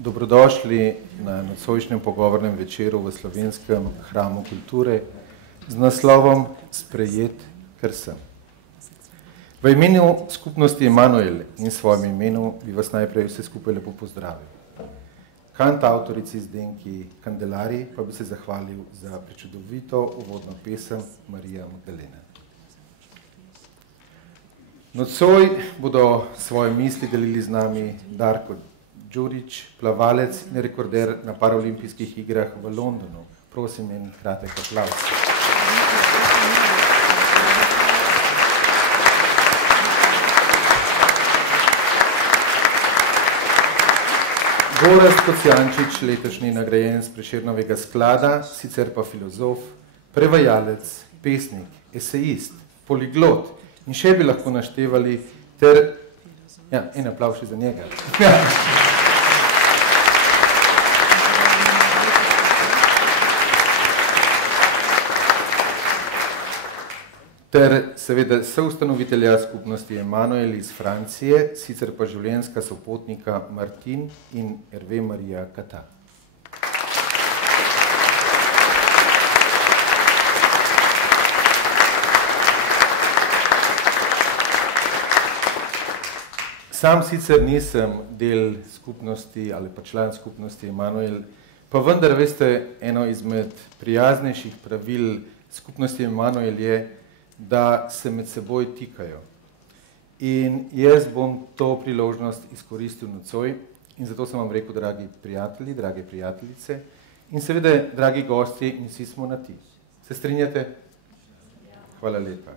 Dobrodošli na nocojšnjem pogovornem večeru v Slovenskem hramu kulture z naslovom Sprejet, ker sem. V imenu skupnosti Emanuel in svojem imenu bi vas najprej vse skupaj lepo pozdravil. Kantavtorici Zdenki Kandelari pa bi se zahvalil za prečudovito uvodno pesem Marija Magdalena. Nocoj bodo svoje misli delili z nami Darko Đurić, plavalec in rekorder na paraolimpijskih igrah v Londonu. Prosim en kratek aplavz. Gorazd Kocijančič, letošnji nagrajen s Prešernovega sklada, sicer pa filozof, prevajalec, pesnik, esejist, poliglot in še bi lahko naštevali ter... Ja, en aplavz še za njega. Ter seveda soustanovitelja skupnosti Emanuel iz Francije, sicer pa življenjska sopotnika Martin in Hervé Maria Cata. Sam sicer nisem del skupnosti ali pa član skupnosti Emanuel, pa vendar, veste, eno izmed prijaznejših pravil skupnosti Emanuel je, da se med seboj tikajo. In jaz bom to priložnost izkoristil nocoj in zato sem vam rekel, dragi prijatelji, drage prijateljice in seveda, dragi gostje in vsi smo na ti. Se strinjate? Hvala lepa.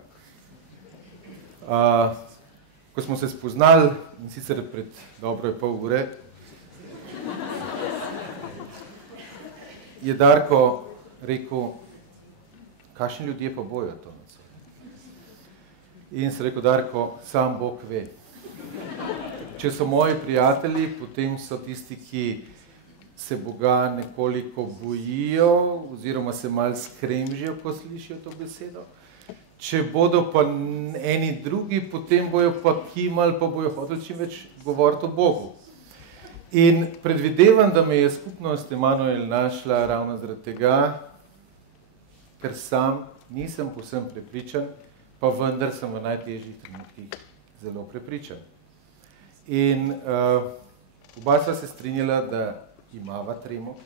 Ko smo se spoznali, in sicer pred dobro pol ure, je Darko rekel, kakšni ljudje pa bojo to nocoj. In sem rekel, Darko, sam Bog ve. Če so moji prijatelji, potem so tisti, ki se Boga nekoliko bojijo, oziroma se malo skremžijo, ko slišijo to besedo. Če bodo pa eni drugi, potem bojo pa kimali, pa bojo hoteli čim več govoriti o Bogu. In predvidevam, da me je skupnost Emanuel našla ravno zaradi tega, ker sam nisem povsem prepričan, pa vendar sem v najtežjih trenutkih zelo prepričan. In oba sva se strinjala, da imava tremo.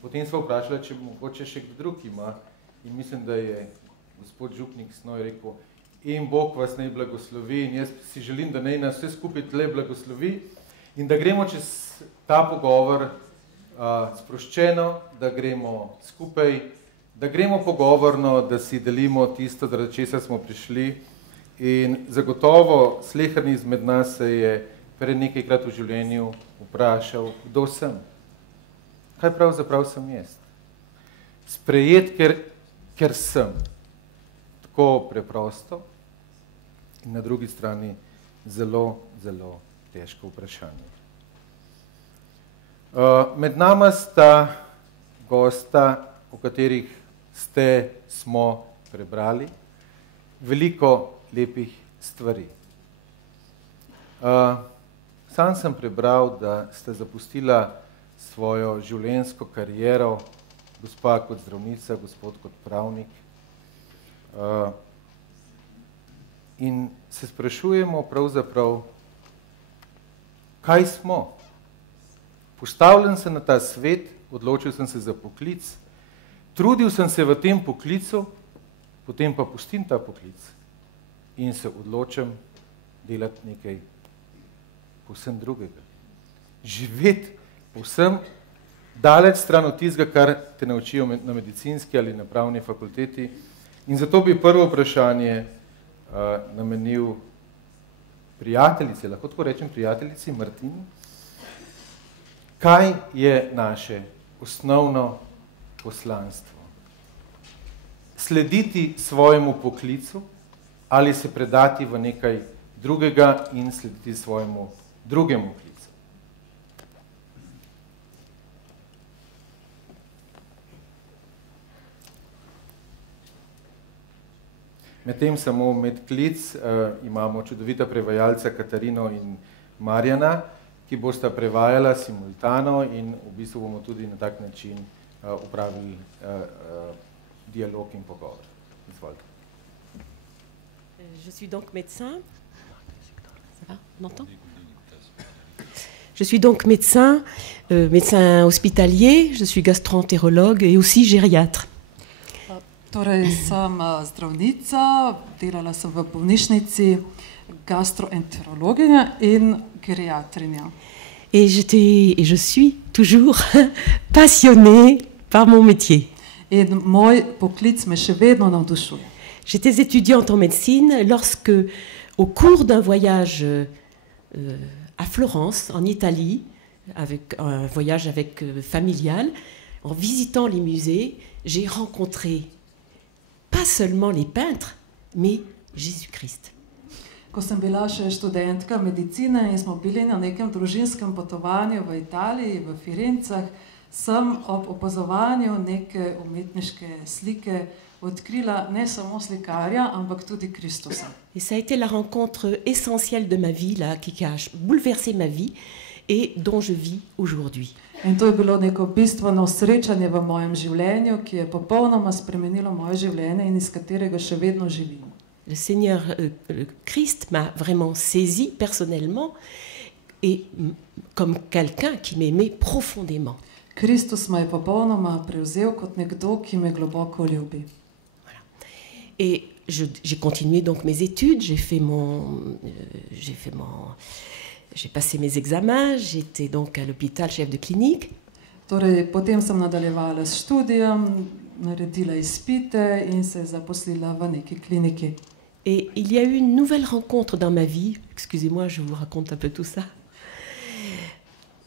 Potem sva vprašala, če mogoče še kdo drug ima. In mislim, da je gospod župnik Snoj rekel, in Bog vas naj blagoslovi in jaz si želim, da naj nas vse skupaj tle blagoslovi in da gremo čez ta pogovor sproščeno, da gremo skupaj, da gremo pogovorno, da si delimo tisto, zaradi česa smo prišli in zagotovo sleherni izmed nas se je pred nekajkrat v življenju vprašal, kdo sem? Kaj pravzaprav sem jaz? Sprejet, ker sem. Tako preprosto in na drugi strani zelo, zelo težko vprašanje. Med nama sta gosta, o katerih smo prebrali veliko lepih stvari. Sam sem prebral, da sta zapustila svojo življenjsko kariero, gospa kot zdravnica, gospod kot pravnik, in se sprašujemo pravzaprav, kaj smo? Postavljen sem na ta svet, odločil sem se za poklic, trudil sem se v tem poklicu, potem pa pustim ta poklic in se odločim delati nekaj povsem drugega. Živeti povsem daleč stran od tistega, kar te naučijo na medicinski ali na pravni fakulteti. In zato bi prvo vprašanje namenil prijateljici, lahko tako rečem prijateljici Martin. Kaj je naše osnovno poslanstvo? Slediti svojemu poklicu ali se predati v nekaj drugega in slediti svojemu drugemu poklicu? Medtem samo med klic imamo čudovita prevajalca Katarino in Marjana, ki bosta prevajala simultano in v bistvu bomo tudi na tak način upravili dialog in pogovor. Izvolite. Je suis donc médecin. Ça va? On entend? Je suis donc médecin, médecin hospitalier, je suis gastro-entérologue et aussi gériatre. Torej, sem zdravnica, delala sem v bolnišnici, gastroenterologinja in geriatrinja. Et je suis toujours passionnée par mon métier. In moj poklic me še vedno navdušuje. J'étais étudiante en médecine lorsque, au cours d'un voyage à Florence, en Italie, avec un voyage familial, en visitant les musées, j'ai rencontré pas seulement les peintres, mais Jésus-Christ. Ko sem bila še študentka medicine in smo bili na nekem družinskem potovanju v Italiji, v Firencah, sem ob opazovanju neke umetniške slike odkrila ne samo slikarja, ampak tudi Kristusa. Et ça a été la rencontre essentielle de ma vie, là, qui a bouleversé ma vie et dont je vis aujourd'hui. In to je bilo neko bistveno srečanje v mojem življenju, ki je popolnoma spremenilo moje življenje in iz katerega še vedno živim. Le Seigneur, le Christ m'a vraiment saisi personnellement et comme quelqu'un qui m'aimait profondément. Kristus me je popolnoma prevzel kot nekdo, ki me globoko ljubi. Voilà. Et j'ai continué donc mes études, j'ai passé mes examens, j'étais donc à l'hôpital chef de clinique. Torej, potem sem nadaljevala s študijem, naredila izpite in se zaposlila v neki kliniki. Et il y a eu une nouvelle rencontre dans ma vie. Excusez-moi, je vous raconte un peu tout ça.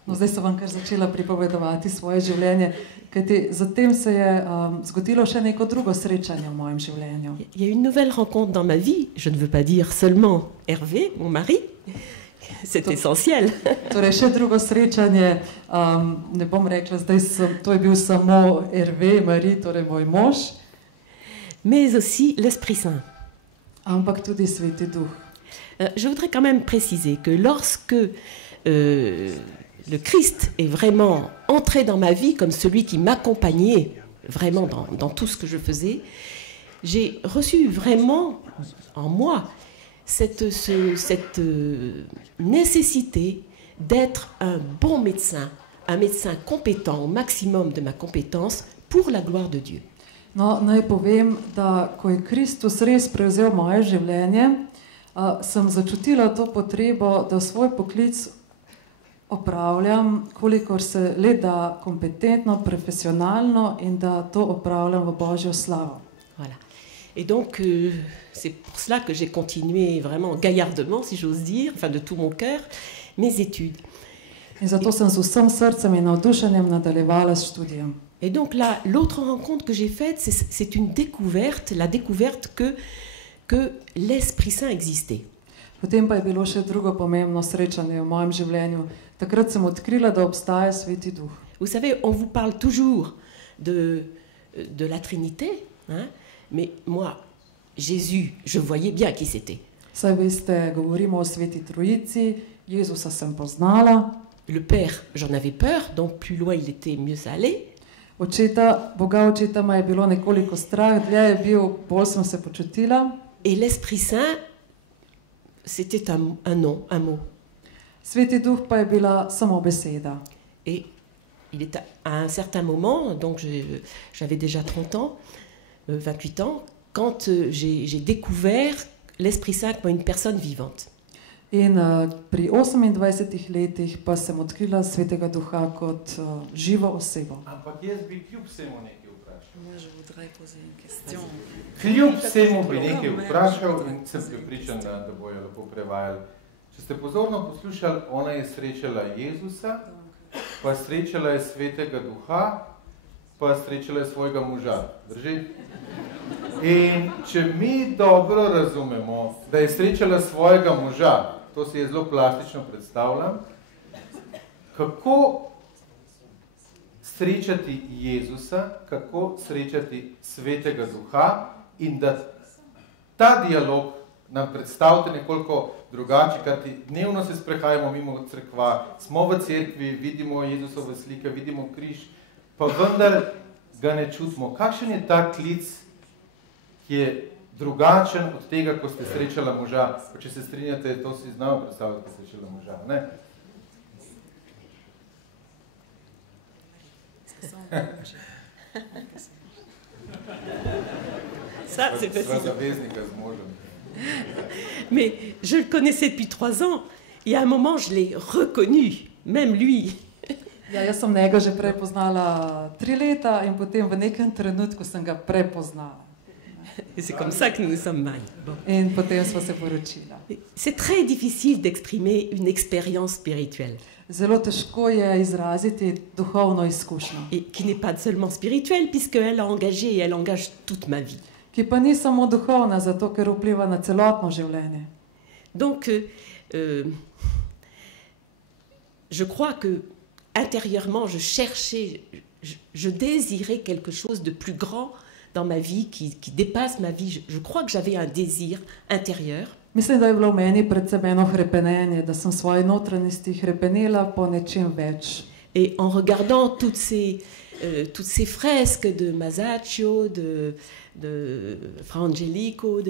No, zdaj sem vam kar začela pripovedovati svoje življenje, kajti zatem se je zgodilo še neko drugo srečanje v mojem življenju. Il y a eu une nouvelle rencontre dans ma vie. Je ne veux pas dire seulement Hervé, mon mari. C'est essentiel. Torej, še drugo srečanje, ne bom rekla, to je bil samo Hervé, Marie, torej moj mož. Mais aussi l'Esprit Saint. Ampak tudi Sveti Duh. Je voudrais quand même préciser que lorsque le Christ est vraiment entré dans ma vie comme celui qui m'accompagnait vraiment dans tout ce que je faisais, j'ai reçu vraiment en moi cette nécessité d'être un bon médecin, un médecin compétent au maximum de ma compétence pour la gloire de Dieu. No, naj povem, da ko je Kristus res prevzel moje življenje, sem začutila to potrebo, da svoj poklic opravljam, kolikor se le da kompetentno, profesionalno in da to opravljam v Božjo slavo. Voilà. Et donc, c'est pour cela que j'ai continué vraiment gaillardement, si j'ose dire, enfin de tout mon cœur, mes études. In zato sem z vsem srcem in navdušenjem nadaljevala s študijem. Et donc là, l'autre rencontre que j'ai faite, c'est une découverte, la découverte que l'Esprit Saint existait. Potem pa je bilo še drugo pomembno srečanje v mojem življenju. Takrat sem odkrila, da obstaja Sveti Duh. Vous savez, on vous parle toujours de la Trinité, hein? Mais moi, Jésus, je voyais bien qui c'était. Saj veste, govorimo o Sveti Trojici, Jezusa sem poznala. Le Père, j'en avais peur, donc plus loin il était, mieux ça allait. Boga očeta me je bilo nekoliko strah, dlje je bil, bolj sem se počutila. Et l'Esprit Saint, c'était un nom, un mot. Sveti Duh pa je bila samo beseda. Et il est à un certain moment, donc j'avais déjà 30 ans, 28 ans, quand j'ai découvert l'Esprit Saint comme une personne vivante. In pri 28 letih pa sem odkrila Svetega Duha kot živo osebo. Ampak jaz bi kljub vsemu nekaj vprašal. Kljub vsemu bi nekaj vprašal in sem prepričan, da bojo lepo prevajali. Če ste pozorno poslušali, ona je srečala Jezusa, pa srečala je Svetega Duha, pa srečala je svojega moža. Drži? In če mi dobro razumemo, da je srečala svojega moža, to si je zelo plastično predstavljam, kako srečati Jezusa, kako srečati Svetega Duha in da ta dialog nam predstavite nekoliko drugače, kajti dnevno se sprehajamo mimo cerkva, smo v cerkvi, vidimo Jezusove slike, vidimo križ, pa vendar ga ne čutimo. Kakšen je ta klic, ki je drugačen od tega, ko ste srečala moža? Pa če se strinjate, to si znamo predstavljati, ko ste srečala moža, ne? Ça, c'est facile. Mais Mais je le connaissais depuis 3 ans. Et à un moment, je l'ai reconnu, même lui. Ja, jaz sem njega že prepoznala 3 leta in potem v nekem trenutku sem ga prepoznala. Et c'est comme ça que nous nous sommes mariés. Bon. In potem sva se poročila. C'est très difficile d'exprimer une expérience spirituelle. Zelo težko je izraziti duhovno izkušnjo. Et qui n'est pas seulement spirituelle, puisqu'elle a engagé et elle engage toute ma vie. Ki pa ni samo duhovna, zato ker vpliva na celotno življenje. Donc, je crois que intérieurement, je cherchais, je désirais quelque chose de plus grand dans ma vie, qui dépasse ma vie. Je crois que j'avais un désir intérieur. Mislim, da je bilo v meni predvsem eno hrepenenje, da sem v svoji notranjosti hrepenela po nečem več. Et en regardant toutes ces fresques de Masaccio, de Fra Angelico,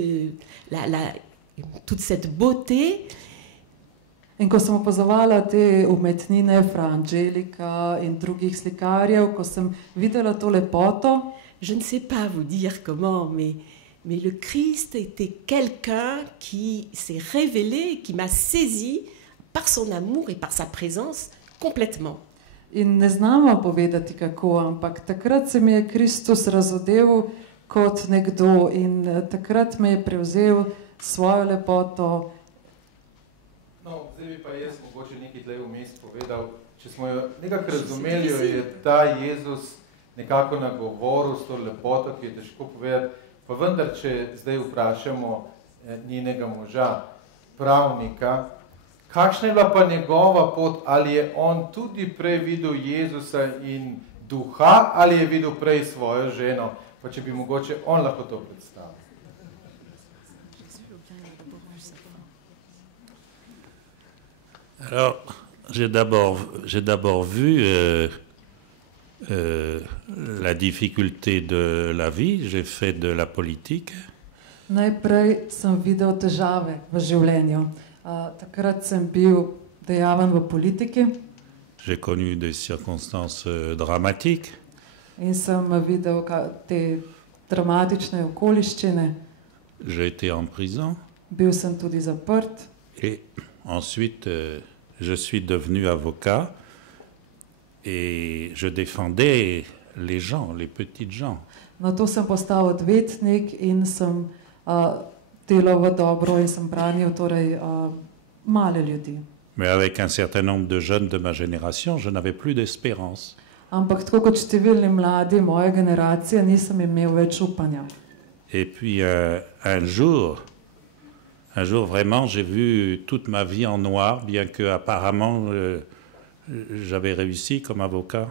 toute cette beauté. In ko sem opazovala te umetnine Fra Angelika in drugih slikarjev, ko sem videla to lepoto, je ne sais pas vous dire comment, mais le Christ était quelqu'un qui s'est révélé, qui m'a saisi par son amour et par sa présence complètement. In ne znam vam povedati kako, ampak takrat se mi je Kristus razodel kot nekdo in takrat me je prevzel svojo lepoto. No, zdaj bi pa jaz mogoče nekaj tle vmes povedal. Če smo jo nekako razumeli, je ta Jezus nekako nagovoril s to lepoto, ki je težko povedati, pa vendar, če zdaj vprašamo njenega moža, pravnika, kakšna je bila pa njegova pot, ali je on tudi prej videl Jezusa in duha, ali je videl prej svojo ženo, pa če bi mogoče on lahko to predstavil. Alors, j'ai d'abord vu la difficulté de la vie, j'ai fait de la politique. Najprej sem videl težave v življenju. Takrat sem bil dejaven v politiki. J'ai connu des circonstances dramatiques. In sem videl te dramatične okoliščine. J'ai été en prison. Bil sem tudi zaprt. Et ensuite, je suis devenu avocat et je défendais les gens, les petites gens. Nato sem postal odvetnik in sem delal v dobro in sem branil torej male ljudi. Mais avec un certain nombre de jeunes de ma génération, je n'avais plus d'espérance. Ampak tako kot številni mladi moje generacije nisem imel več upanja. Et puis un jour vraiment, j'ai vu toute ma vie en noir, bien que apparemment j'avais réussi comme avocat.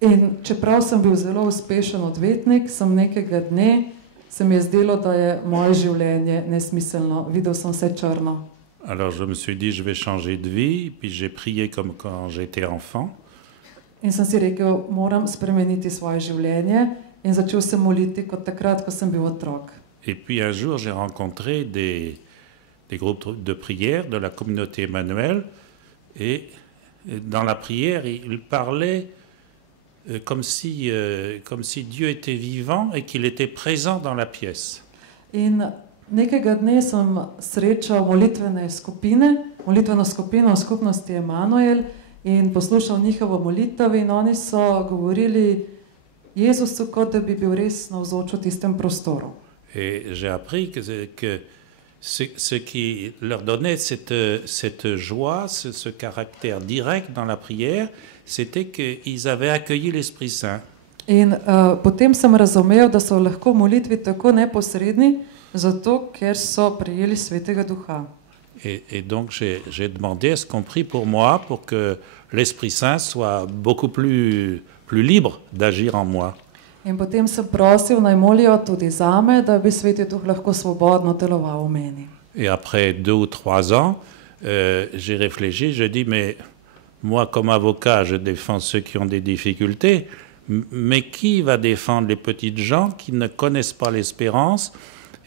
In čeprav sem bil zelo uspešen odvetnik, sem nekega dne se mi je zdelo, da je moje življenje nesmiselno. Videl sem vse črno. Alors je me suis dit, je vais changer de vie, puis j'ai prié comme quand j'étais enfant. In sem si rekel, moram spremeniti svoje življenje in začel se moliti kot takrat, ko sem bil otrok. Et puis un jour, j'ai rencontré des groupes de prière de la communauté Emmanuel, et dans la prière, ils parlaient comme si Dieu était vivant et qu'il était présent dans la pièce. In nekega dne sem srečal molitveno skupino v skupnosti Emanuel in poslušal njihovo molitev in oni so govorili Jezusu, kot da bi bil res navzoč v tistem prostoru. Et j'ai appris que ce qui leur donnait cette joie, ce caractère direct dans la prière, c'était qu'ils avaient accueilli l'Esprit Saint. In potem sem razumel, da so lahko v molitvi tako neposredni, zato ker so prijeli Svetega Duha. Et donc j'ai demandé à ce qu'on prie pour moi, pour que l'Esprit Saint soit beaucoup plus libre d'agir en moi. In potem sem prosil, naj molijo tudi zame, da bi Sveti Duh lahko svobodno deloval v meni. Et après 2 ou 3 ans, j'ai réfléchi, je dis, mais moi, comme avocat, je défends ceux qui ont des difficultés, mais qui va défendre les petites gens qui ne connaissent pas l'espérance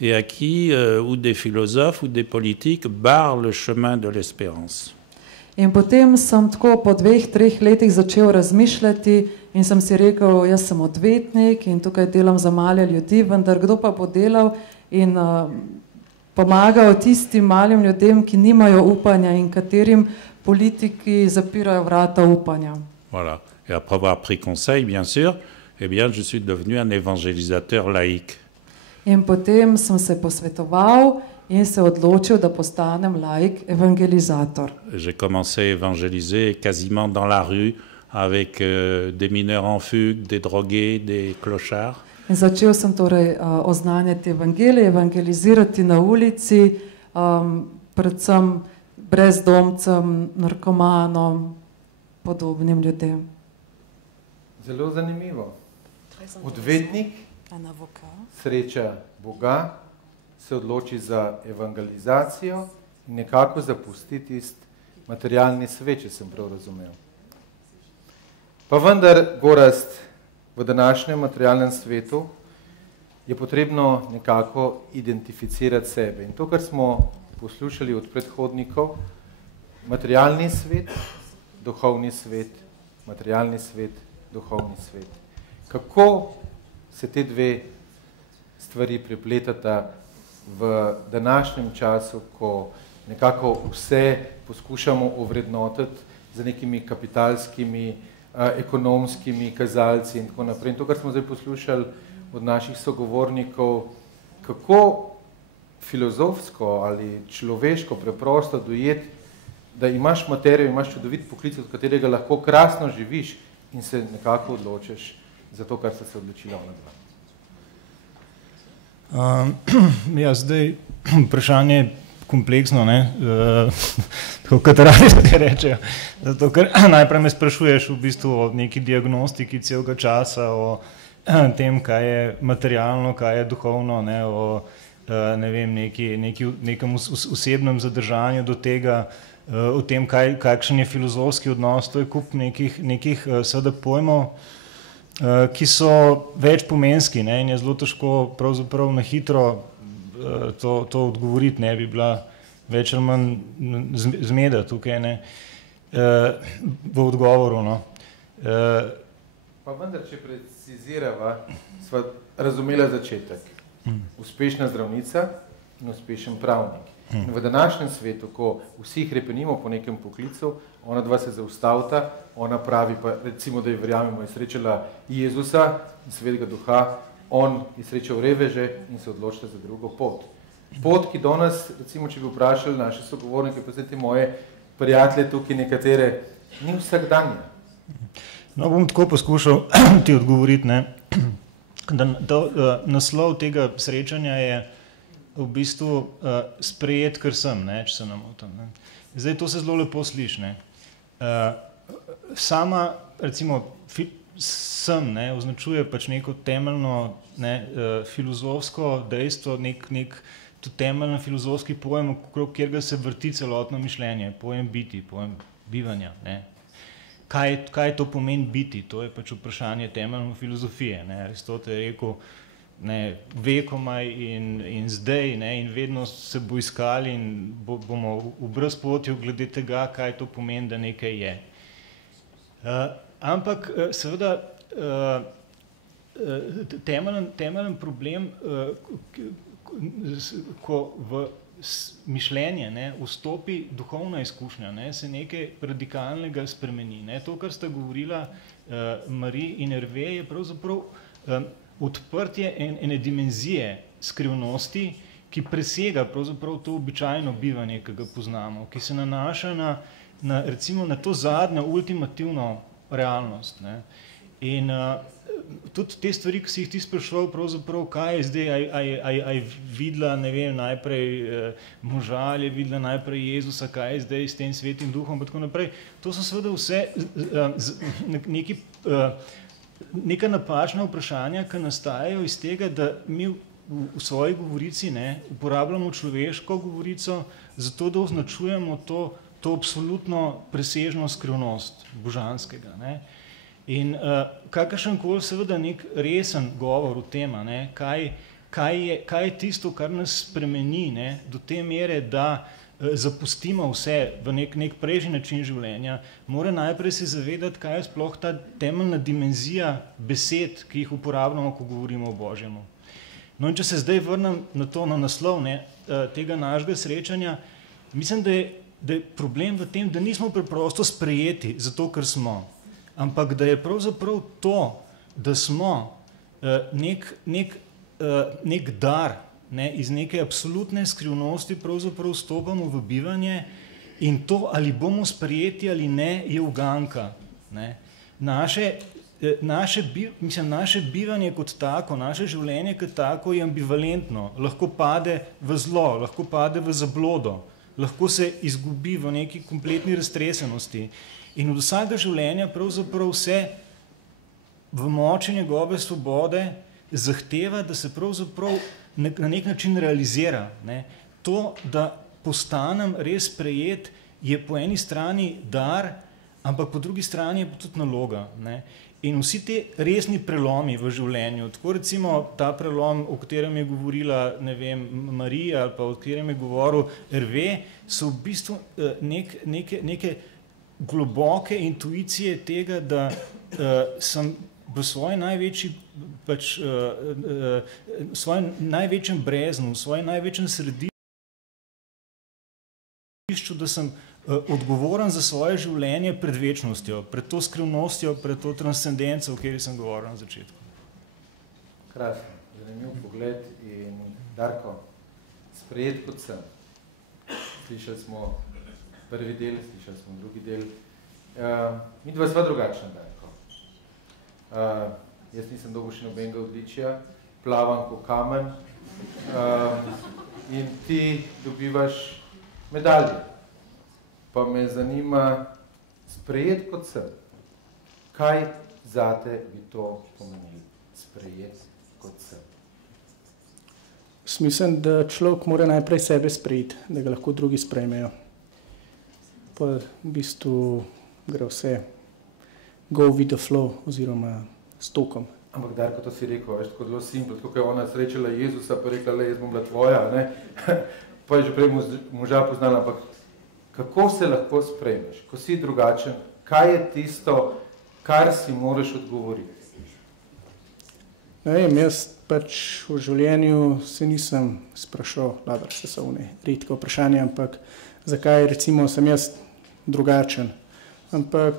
et à qui, ou des philosophes ou des politiques, barrent le chemin de l'espérance? In potem sem tako po 2-3 letih začel razmišljati in sem si rekel, jaz sem odvetnik in tukaj delam za male ljudi, vendar kdo pa bo delal in pomagal tistim malim ljudem, ki nimajo upanja in katerim politiki zapirajo vrata upanja. Voilà. Et après avoir pris conseil, bien sûr, eh bien, je suis devenu un évangélisateur laïque. In potem sem se posvetoval in se odločil, da postanem laik evangelizator. J'ai commencé à évangéliser quasiment dans la rue avec des mineurs en fugue, des drogués, des clochards. In začel sem torej oznanjati evangelije, evangelizirati na ulici, predvsem brezdomcem, narkomanom, podobnim ljudem. Zelo zanimivo. Odvetnik sreča Boga, se odloči za evangelizacijo in nekako zapusti tisti materialni svet, če sem prav razumel. Pa vendar, Gorazd, v današnjem materialnem svetu je potrebno nekako identificirati sebe. In to, kar smo poslušali od predhodnikov, materialni svet, duhovni svet, materialni svet, duhovni svet. Kako se te dve stvari prepletata v današnjem času, ko nekako vse poskušamo ovrednotiti z nekimi kapitalskimi, ekonomskimi kazalci in tako naprej. In to, kar smo zdaj poslušali od naših sogovornikov, kako filozofsko ali človeško preprosto dojeti, da imaš materijo, imaš čudovit poklic, od katerega lahko krasno živiš in se nekako odločiš za to, kar ste se odločila onadva. Ja, zdaj vprašanje je kompleksno, ne? Tako kot radi rečejo. Zato, ker najprej me sprašuješ v bistvu o neki diagnostiki celega časa, o tem, kaj je materialno, kaj je duhovno, ne? O ne vem, nekem osebnem zadržanju do tega, o tem, kakšen je filozofski odnos, to je kup nekih seveda pojmov, ki so večpomenski, ne, in je zelo težko pravzaprav na hitro to odgovoriti, ne, bi bila več ali manj zmeda tukaj, ne, v odgovoru, no. Pa vendar, če precizirava, sva razumela začetek. Uspešna zdravnica in uspešen pravnik. In v današnjem svetu, ko vsi hrepenimo po nekem poklicu, ona dva se zaustavita, ona pravi pa recimo, da je verjamemo, je srečala Jezusa in Svetega Duha, on je srečal reveže in se odločila za drugo pot. Pot, ki danes, recimo, če bi vprašali naše sogovornike, pa te moje prijatelje tukaj nekatere, ni vsakdanja. No, bom tako poskušal ti odgovoriti, ne. Naslov tega srečanja je v bistvu sprejet, kar sem, ne, če se ne motim, ne. Zdaj, to se zelo lepo sliši, ne. Sama, recimo, sem, ne, označuje pač neko temeljno, ne, filozofsko dejstvo, nek temeljno filozofski pojem, okrog kjerga se vrti celotno mišljenje, pojem biti, pojem bivanja, ne. Kaj to pomeni biti? To je pač vprašanje temeljno filozofije, ne. Aristotel je rekel, ne, vekomaj in zdaj, ne, in vedno se bo iskali in bomo v brezpotju glede tega, kaj to pomeni, da nekaj je. Ampak seveda temeljen problem, ko v mišljenje, ne, vstopi duhovna izkušnja, ne, se nekaj radikalnega spremeni, ne. To, kar sta govorila Marie in Hervé, je pravzaprav odprtje ene dimenzije skrivnosti, ki presega pravzaprav to običajno bivanje, ki ga poznamo, ki se nanaša recimo na to zadnjo ultimativno realnost, ne. In tudi te stvari, ki si jih ti spraševal, pravzaprav, kaj je zdaj, a je videla, ne vem, najprej moža, ali je videla najprej Jezusa, kaj je zdaj s tem Svetim Duhom, pa tako naprej. To so seveda vse neki neka napačna vprašanja, ki nastajajo iz tega, da mi v svoji govorici uporabljamo človeško govorico, zato da označujemo to absolutno presežno skrivnost božanskega. In kakršenkoli seveda nek resen govor o tem, kaj je tisto, kar nas spremeni do te mere, da zapustimo vse v nek prejšnji način življenja, mora najprej se zavedati, kaj je sploh ta temeljna dimenzija besed, ki jih uporabljamo, ko govorimo o Božjemu. No in če se zdaj vrnem na to, na naslov tega našega srečanja, mislim, da je problem v tem, da nismo preprosto sprejeti zato, ker smo, ampak da je pravzaprav to, da smo nek dar, iz neke absolutne skrivnosti pravzaprav vstopamo v bivanje in to, ali bomo sprejeti ali ne, je uganka. Naše bivanje kot tako, naše življenje kot tako je ambivalentno, lahko pade v zlo, lahko pade v zablodo, lahko se izgubi v neki kompletni raztresenosti. In od vsega življenja pravzaprav vse v moči njegove svobode zahteva, da se pravzaprav na nek način realizira. To, da postanem res sprejet, je po eni strani dar, ampak po drugi strani je tudi naloga. In vsi te resni prelomi v življenju, tako recimo ta prelom, o katerem je govorila, ne vem, Marija, ali pa o katerem je govoril Hervé, so v bistvu neke globoke intuicije tega, da sem v svoji največjem breznu, v svojem največjem središču, da sem odgovoren za svoje življenje pred večnostjo, pred to skrivnostjo, pred to transcendenco, o kateri sem govoril na začetku. Krasno, zanimiv pogled in Darko, sprejet kot sem. Slišali smo prvi del, slišali smo drugi del. Mi dva sva drugačna, Darko. Jaz nisem dobil še nobenega odličja, plavam ko kamen in ti dobivaš medalje. Pa me zanima, sprejet kot sem. Kaj zate bi to pomenilo, sprejet kot sem? Mislim, da človek mora najprej sebe sprejeti, da ga lahko drugi sprejmejo. Pa v bistvu gre vse go with the flow, oziroma s tokom. Ampak Darko, to si rekel, veš, tako zelo simpel, tako je ona srečala Jezusa, pa rekla, le, jaz bom bila tvoja, ne? Pa je že prej moža poznala, ampak kako se lahko sprejmeš, ko si drugačen, kaj je tisto, kar si moraš odgovoriti? Ne vem, jaz pač v življenju se nisem sprašal, dobro, se so one redke vprašanja, ampak zakaj recimo sem jaz drugačen. Ampak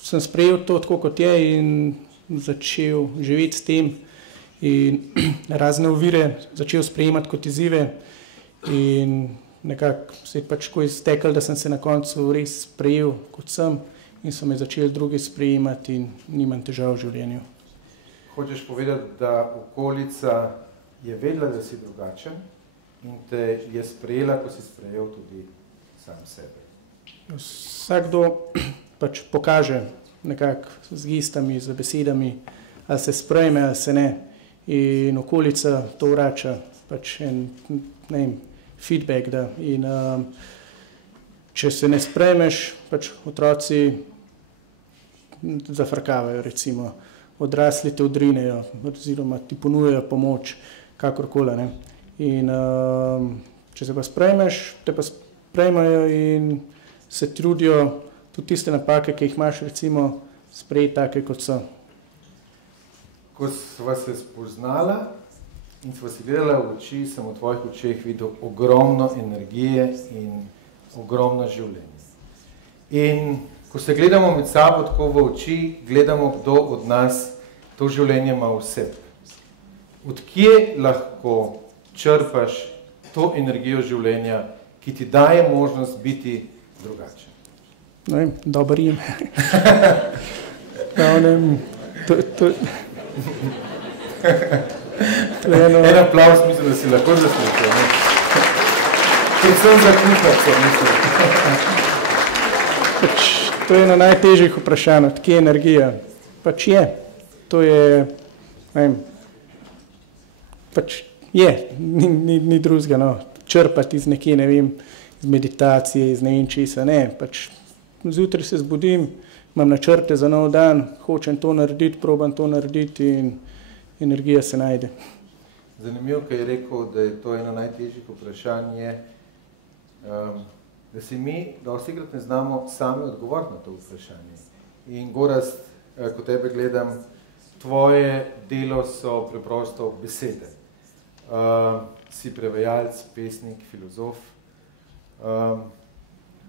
sem sprejel to tako, kot je in začel živeti s tem in razne ovire začel sprejemati kot izzive in nekako se je pač tako izteklo, da sem se na koncu res sprejel kot sem in so me začeli drugi sprejemati in nimam težav v življenju. Hočeš povedati, da okolica je vedela, da si drugačen in te je sprejela, ko si sprejel tudi sam sebe? Vsakdo pač pokaže nekako z gestami, z besedami, ali se sprejme, ali se ne. In okolica to vrača, pač en, ne vem, feedback da. In če se ne sprejmeš, pač otroci zafrkavajo, recimo, odrasli te odrinejo, oziroma ti ponujajo pomoč, kakorkoli, ne. In če se pa sprejmeš, te pa sprejmajo in se trudijo tudi tiste napake, ki jih imaš, recimo, sprejeti take, kot so. Ko sva se spoznala in sva si gledala v oči, sem v tvojih očeh videl ogromno energije in ogromno življenja. In ko se gledamo med sabo tako v oči, gledamo, kdo od nas to življenje ima v sebi. Odkje lahko črpaš to energijo življenja, ki ti daje možnost biti drugačen? Ne vem, dober ime. En aplavz, mislim, da si lahko zaslužil. Predvsem za kuhavce, mislim. To je eno najtežjih vprašanj, odkje je energija. Pač je, to je, ne vem, pač ni drugega, no, črpati iz nekje, ne vem, iz meditacije, iz ne vem česa, ne, pač zjutraj se zbudim, imam načrte za nov dan, hočem to narediti, probam to narediti in energija se najde. Zanimivo, kaj je rekel, da je to eno najtežjih vprašanj, je, da si mi dostikrat ne znamo sami odgovoriti na to vprašanje. In Gorazd, ko tebe gledam, tvoje delo so preprosto besede. Si prevajalec, pesnik, filozof.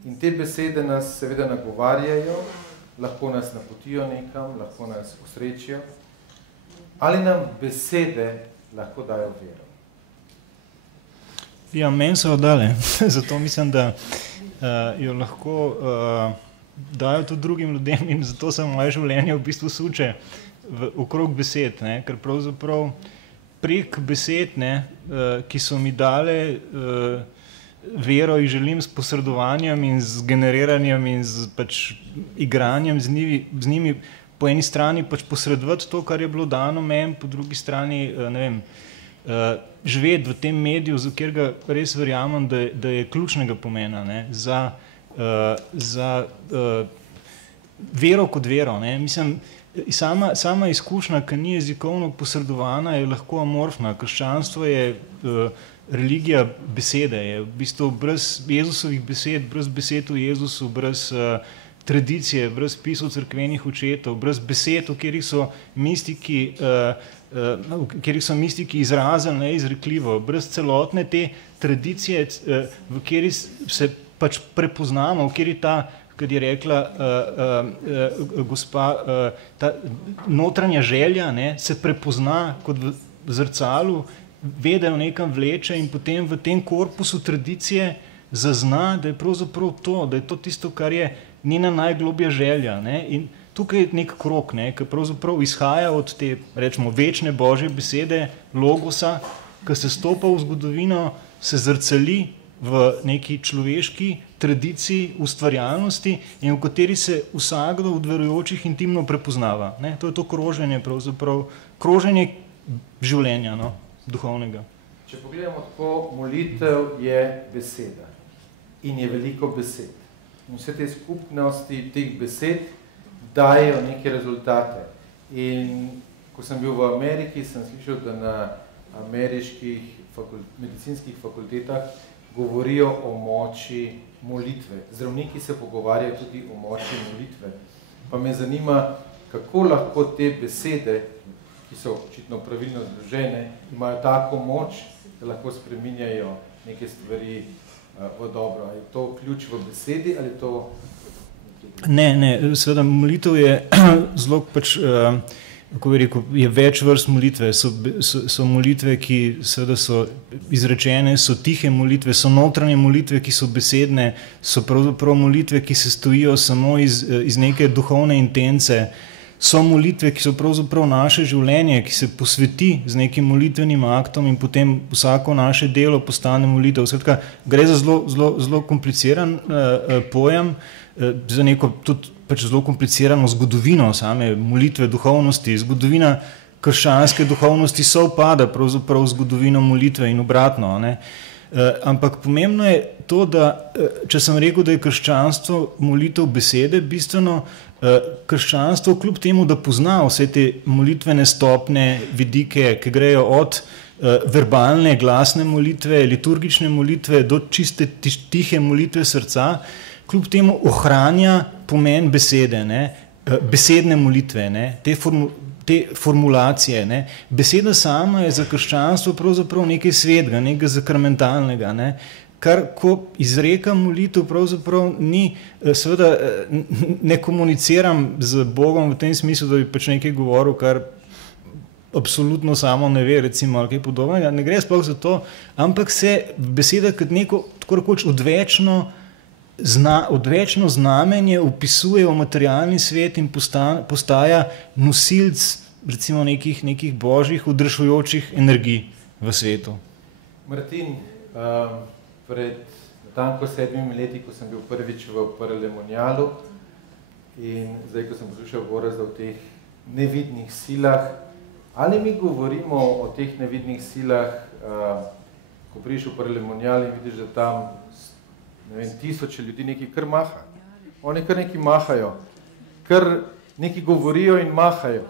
In te besede nas seveda nagovarjajo, lahko nas napotijo nekam, lahko nas usrečijo. Ali nam besede lahko dajo vero? Ja, meni so dale. Zato mislim, da jo lahko dajo tudi drugim ljudem in zato se moje življenje v bistvu suče okrog besed, ne? Ker pravzaprav prek besed, ne, ki so mi dale vero in želim s posredovanjem in z generiranjem in z pač igranjem z njimi po eni strani pač posredovati to, kar je bilo dano meni, po drugi strani, ne vem, živeti v tem mediju, za katerega res verjamem, da je ključnega pomena, ne, za vero kot vero, ne. Mislim, sama izkušnja, ki ni jezikovno posredovana, je lahko amorfna. Krščanstvo je religija besede, je v bistvu brez Jezusovih besed, brez besed o Jezusu, brez tradicije, brez pisov cerkvenih očetov, brez besed, v katerih so mistiki izrazili neizrekljivo, brez celotne te tradicije, v kateri se pač prepoznamo, v kateri ta, kad je rekla gospa, ta notranja želja, ne, se prepozna kot v zrcalu, ve, da jo nekam vleče in potem v tem korpusu tradicije zazna, da je pravzaprav to, da je to tisto, kar je njena najglobja želja, ne? In tukaj je nek krog, ne, ki pravzaprav izhaja od te, rečemo, večne Božje besede, logosa, ki se stopa v zgodovino, se zrcali v neki človeški tradiciji ustvarjalnosti in v kateri se vsakdo od verujočih intimno prepoznava, ne? To je to kroženje, pravzaprav kroženje življenja, no, duhovnega. Če pogledamo tako, molitev je beseda in je veliko besed. In vse te skupnosti teh besed dajejo neke rezultate. In ko sem bil v Ameriki, sem slišal, da na ameriških medicinskih fakultetah govorijo o moči molitve. Zdravniki se pogovarjajo tudi o moči molitve. Pa me zanima, kako lahko te besede, ki so očitno pravilno združene, imajo tako moč, da lahko spreminjajo neke stvari v dobro. Je to ključ v besedi ali to? Ne, seveda molitev je zelo pač, kako bi rekel, je več vrst molitve. So molitve, ki seveda so izrečene, so tihe molitve, so notranje molitve, ki so besedne, so pravzaprav molitve, ki se stojijo samo iz neke duhovne intence. So molitve, ki so pravzaprav naše življenje, ki se posveti z nekim molitvenim aktom in potem vsako naše delo postane molitev. Skratka, gre za zelo kompliciran pojem, za neko tudi pač zelo komplicirano zgodovino same molitve duhovnosti. Zgodovina krščanske duhovnosti sovpada pravzaprav zgodovino molitve in obratno, ne. Ampak pomembno je to, da če sem rekel, da je krščanstvo molitev besede, bistveno krščanstvo kljub temu, da pozna vse te molitvene stopne, vidike, ki grejo od verbalne, glasne molitve, liturgične molitve do čiste tihe molitve srca, kljub temu ohranja pomen besede, ne, besedne molitve, ne, te formulacije, ne. Beseda sama je za krščanstvo pravzaprav nekaj svetega, nekaj zakramentalnega, ne. Kar, ko izrekam molitev, pravzaprav ni, seveda ne komuniciram z Bogom v tem smislu, da bi pač nekaj govoril, kar absolutno samo ne ve, recimo, ali kaj podobnega, ne gre sploh za to, ampak se beseda kot neko, tako rekoč, odvečno znamenje vpisuje v materialni svet in postaja nosilc, recimo, nekih božjih, odrešujočih energij v svetu. Martin, pred natanko 7 leti, ko sem bil prvič v Paralemonialu in zdaj, ko sem poslušal Gorazda v teh nevidnih silah. Ali mi govorimo o teh nevidnih silah, ko prideš v Parlemonial in vidiš, da tam, ne vem, tisoče ljudi nekaj kar maha. Oni kar nekaj mahajo, kar nekaj govorijo in mahajo.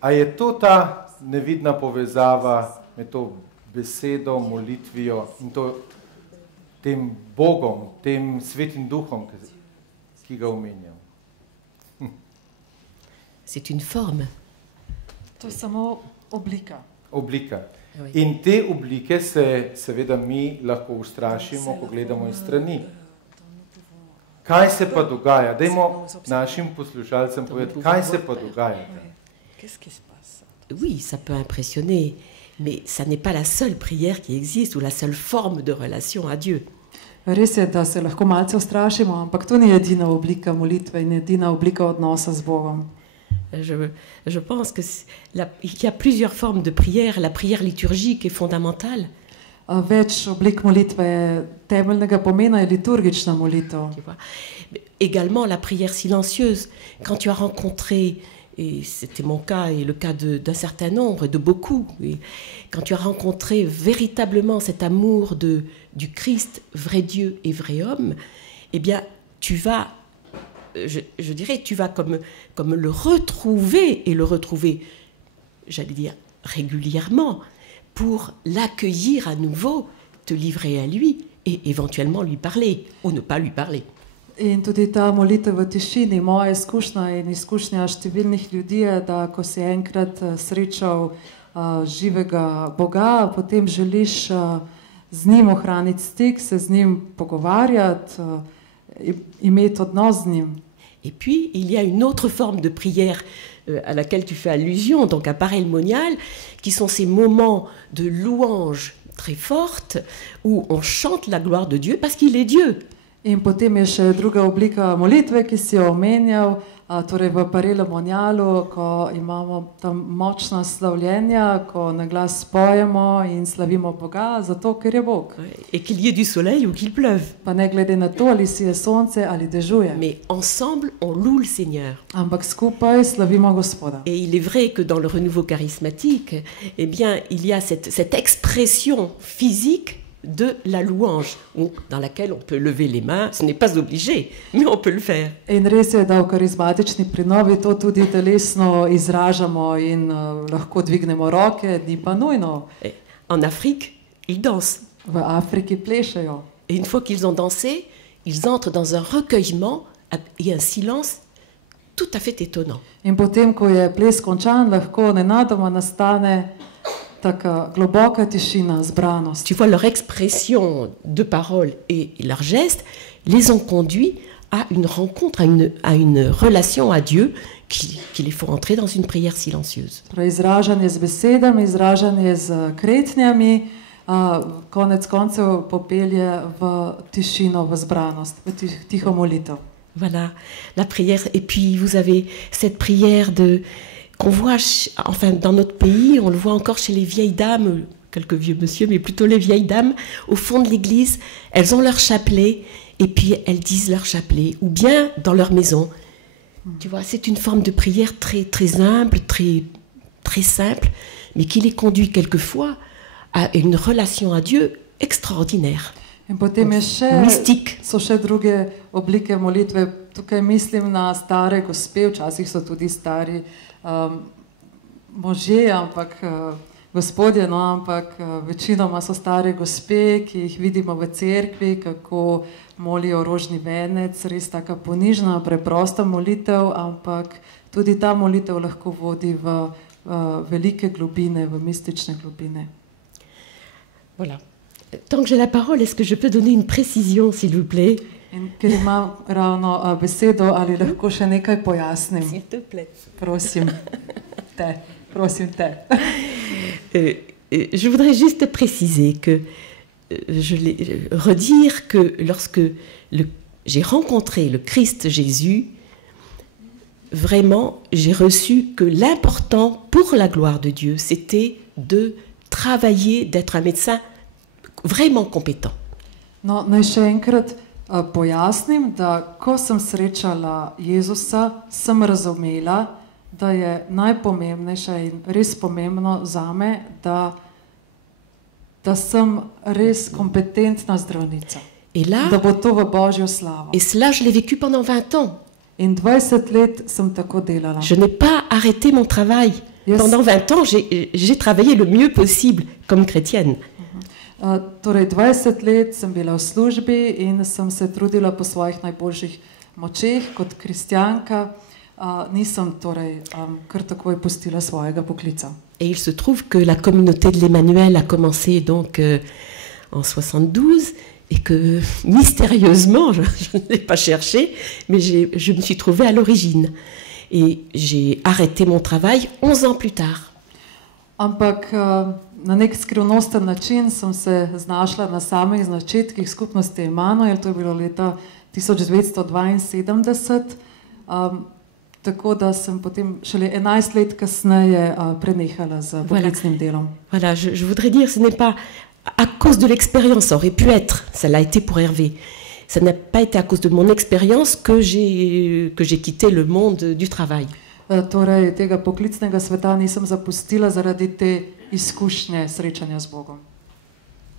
A je to ta nevidna povezava med to besedo, molitvijo in to, tem Bogom, tem svetim duhom, ki ga omenjam? C'est une forme. To je samo oblika. Oblika. In te oblike se seveda mi lahko ustrašimo, ko gledamo iz strani. Kaj se pa dogaja? Dajmo našim poslušalcem povedati, kaj se pa dogaja. Oui, ça peut impressionner, mais ça n'est pas la seule prière qui existe ou la seule forme de relation à Dieu. Res je, da se lahko malce ustrašimo, ampak to ni edina oblika molitve in edina oblika odnosa z Bogom. Je pense qu'il y a plusieurs formes de prière. La prière liturgique est fondamentale. Več oblik molitve je temeljnega pomena, je liturgična molitev. Également la prière silencieuse. Quand tu as rencontré, et c'était mon cas et le cas d'un certain nombre, de beaucoup, et quand tu as rencontré véritablement cet amour du Christ, vrai Dieu et vrai homme, eh bien, tu vas, je dirais, tu vas comme le retrouver, et le retrouver, j'allais dire, régulièrement, pour l'accueillir à nouveau, te livrer à lui et éventuellement lui parler, ou ne pas lui parler. In tudi ta molitev v tišini, moja izkušnja in izkušnja številnih ljudi je, da ko si enkrat srečal živega Boga, potem želiš z njim ohraniti stik, se z njim pogovarjati, imeti odnos z njim. Et puis, il y a une autre forme de prière à laquelle tu fais allusion, donc à parelmonial, qui sont ces moments de louange très forte où on chante la gloire de Dieu parce qu'il est Dieu. In potem je še druga oblika molitve, ki si jo omenjal, torej v parelmonialu, ko imamo tam močna slavljenja, ko na glas spojemo in slavimo Boga, zato ker je Bog. Et qu'il y ait du soleil ou qu'il pleuve. Pa ne glede na to, ali si je sonce ali dežuje. Mais ensemble, on loue le Seigneur. Ampak skupaj slavimo Gospoda. Et il est vrai que dans le renouveau charismatique, eh bien, il y a cette expression physique de la louange, dans laquelle on peut lever les mains. Ce n'est pas obligé, mais on peut le faire. In res je, da v karizmatični prenovi to tudi telesno izražamo in lahko dvignemo roke, ni pa nujno. En Afrique, ils dansent. V Afriki plešejo. Et une fois qu'ils ont dansé, ils entrent dans un recueillement et un silence tout à fait étonnant. In potem, ko je ples končan, lahko nenadoma nastane taka globoka tišina, zbranost. Tu vois, leur expression de parole et leurs gestes les ont conduits à une rencontre, à une relation à Dieu qui les font entrer dans une prière silencieuse. Izražanje z besedami, izražanje z kretnjami, konec koncev popelje v tišino, v zbranost, v tiho molitev. Voilà, la prière. Et puis vous avez cette prière qu'on voit, enfin dans notre pays, on le voit encore chez les vieilles dames, quelques vieux monsieur, mais plutôt les vieilles dames, au fond de l'église, elles ont leur chapelet, et puis elles disent leur chapelet, ou bien dans leur maison. Tu vois, c'est une forme de prière très, très humble, très, très simple, mais qui les conduit quelquefois à une relation à Dieu extraordinaire. In potem so še druge oblike molitve. Tukaj mislim na stare gospe, včasih so tudi stari možje, ampak gospodje, no, ampak večinoma so stare gospe, ki jih vidimo v cerkvi, kako molijo rožni venec, res taka ponižna, preprosta molitev, ampak tudi ta molitev lahko vodi v velike globine, v mistične globine. Voilà. Tant que j'ai la parole, est-ce que je peux donner une précision, s'il vous plaît? In ker imam ravno besedo, ali lahko še nekaj pojasnim? S'il te plaît. Prosim te. Je voudrais juste préciser que, redire que lorsque j'ai rencontré le Christ Jésus, vraiment, j'ai reçu que l'important pour la gloire de Dieu, c'était de travailler, d'être un médecin vraiment compétent. No, naj še enkrat pojasnim, da ko sem srečala Jezusa, sem razumela, da je najpomembnejše in res pomembno zame, da sem res kompetentna zdravnica. Et là, Da bo to v Božjo slavo. et cela, je l'ai vécu pendant 20 ans. In 20 let sem tako delala. Je n'ai pas arrêté mon travail. Yes. Pendant 20 ans, j'ai travaillé le mieux possible comme chrétienne. Torej 20 let sem bila v službi in sem se trudila po svojih najboljših močeh kot kristjanka. Nisem torej kar takoj pustila svojega poklica. Et il se trouve que la communauté de l'Emmanuel a commencé donc en 72 et que mystérieusement, je ne l'ai pas cherché, mais je me suis trouvée à l'origine. Et j'ai arrêté mon travail 11 ans plus tard. Ampak na nek skrivnosten način sem se znašla na samih začetkih skupnosti Emanuel, to je bilo leta 1972, tako da sem potem šele 11 let kasneje prenehala z poklicnim delom. Voilà, je voudrais dire, ce n'est pas à cause de l'expérience, ça aurait pu être, ça l'a été pour Hervé. Ça n'a pas été à cause de mon expérience que j'ai quitté le monde du travail. Torej, tega poklicnega sveta nisem zapustila zaradi te izkušnje srečanja z Bogom.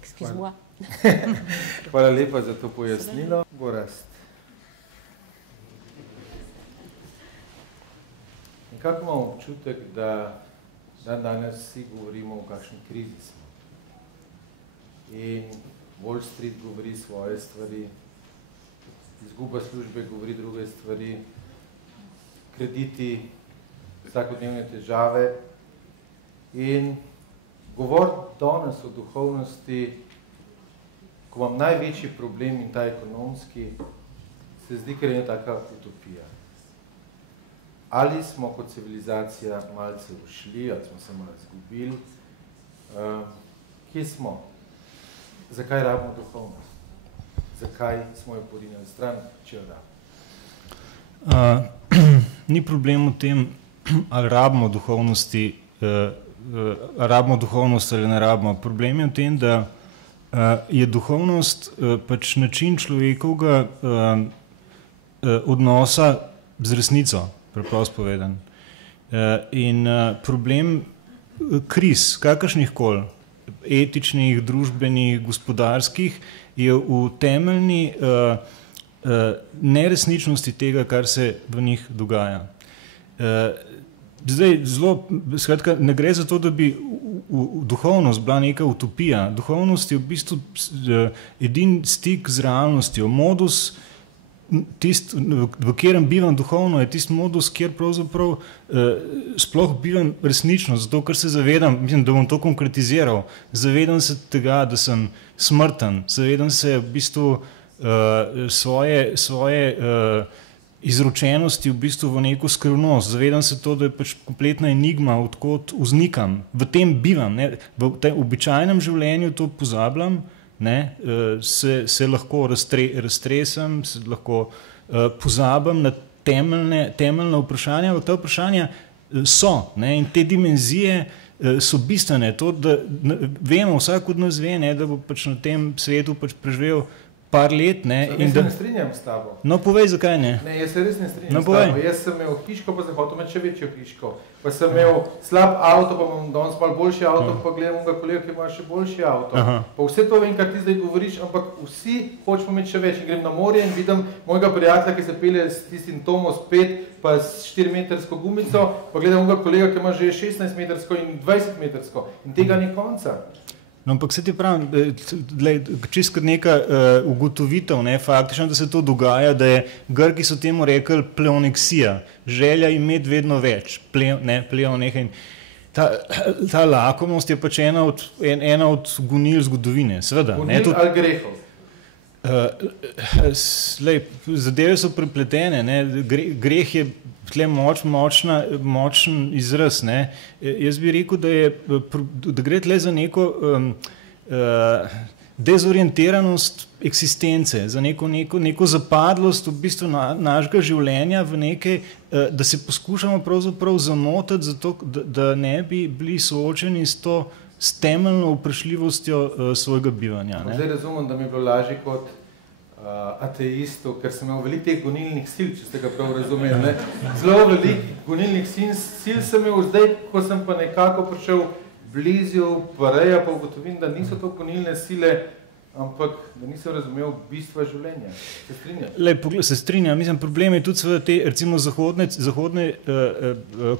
Excuse-moi. Hvala lepa za to pojasnilo. Gorazd. Nekako imam občutek, da danes vsi govorimo o kakšni krizi smo. In Wall Street govori svoje stvari, izguba službe govori druge stvari, krediti, vsakodnevne težave. In govor danes o duhovnosti, ko imam največji problem in ta ekonomski, se zdi, ker je taka utopija. Ali smo kot civilizacija malce ušli, ali smo se malo izgubili, kje smo? Zakaj rabimo duhovnost? Zakaj smo jo porinjali stran, če jo rabimo? Ni problem v tem, ali rabimo duhovnosti, rabimo duhovnost ali ne rabimo. Problem je v tem, da je duhovnost pač način človekovega odnosa z resnico, preprosto povedan. In problem kriz, kakršnihkoli, etičnih, družbenih, gospodarskih, je v temeljni neresničnosti tega, kar se v njih dogaja. Zdaj, skratka, ne gre za to, da bi duhovnost bila neka utopija. Duhovnost je v bistvu edin stik z realnostjo. Modus, v katerem bivam duhovno, je tisti modus, kjer pravzaprav sploh bivam resnično, zato ker se zavedam, mislim, da bom to konkretiziral, zavedam se tega, da sem smrten, zavedam se v bistvu svoje izročenosti v bistvu v neko skrivnost, zavedam se to, da je pač kompletna enigma, odkot vznikam, v tem bivam, ne? V tem običajnem življenju to pozabljam, ne? Se lahko raztresem, se lahko pozabim na temeljna vprašanja, ampak ta vprašanja so, ne? In te dimenzije so bistvene, to, da vemo, vsak od nas ve, ne, da bo pač na tem svetu pač preživel par let, ne. Jaz se ne strinjam s tabo. No, povej, zakaj ne? Ne, jaz se res ne strinjam s tabo. Jaz sem imel hiško, pa sem hotel imeti še večjo hiško. Pa sem imel slab avto, pa imam danes malo boljši avto, pa gledam unga kolega, ki ima še boljši avto. Pa vse to vem, kar ti zdaj govoriš, ampak vsi hočemo imeti še več. In grem na morje in vidim mojega prijatelja, ki se pelje s tistim Tomos 5, pa s 4-metrsko gumico, pa gledam unga kolega, ki ima že 16-metrsko in 20-metrsko. In tega ni konca. No, ampak se ti pravim, čisto neka ugotovitev, ne, faktično, da se to dogaja, da je Grki so temu rekli pleoneksija, želja imeti vedno več, pleonekaj. Ta lakomost je pač ena od gonil zgodovine, seveda. Gonil ali grehov? Zadeve so prepletene, ne, greh je tle močen izraz, ne. Jaz bi rekel, da gre tle za neko dezorientiranost eksistence, za neko zapadlost v bistvu našega življenja v nekaj, da se poskušamo pravzaprav zamotati zato, da ne bi bili soočeni s temeljno vprašljivostjo svojega bivanja. Ne. Zdaj razumem, da mi je bilo lažje kot ateistov, ker sem imel veliko teh gonilnih sil, če ste ga prav razumeli. Ne? Zelo veliko gonilnih sil sem imel, zdaj, ko sem pa nekako prišel blizu Pareja, pa ugotovim, da niso to gonilne sile, ampak da nisem razumel bistva življenja. Se strinjam? Se strinjam. Mislim, problem je tudi seveda te, recimo, zahodne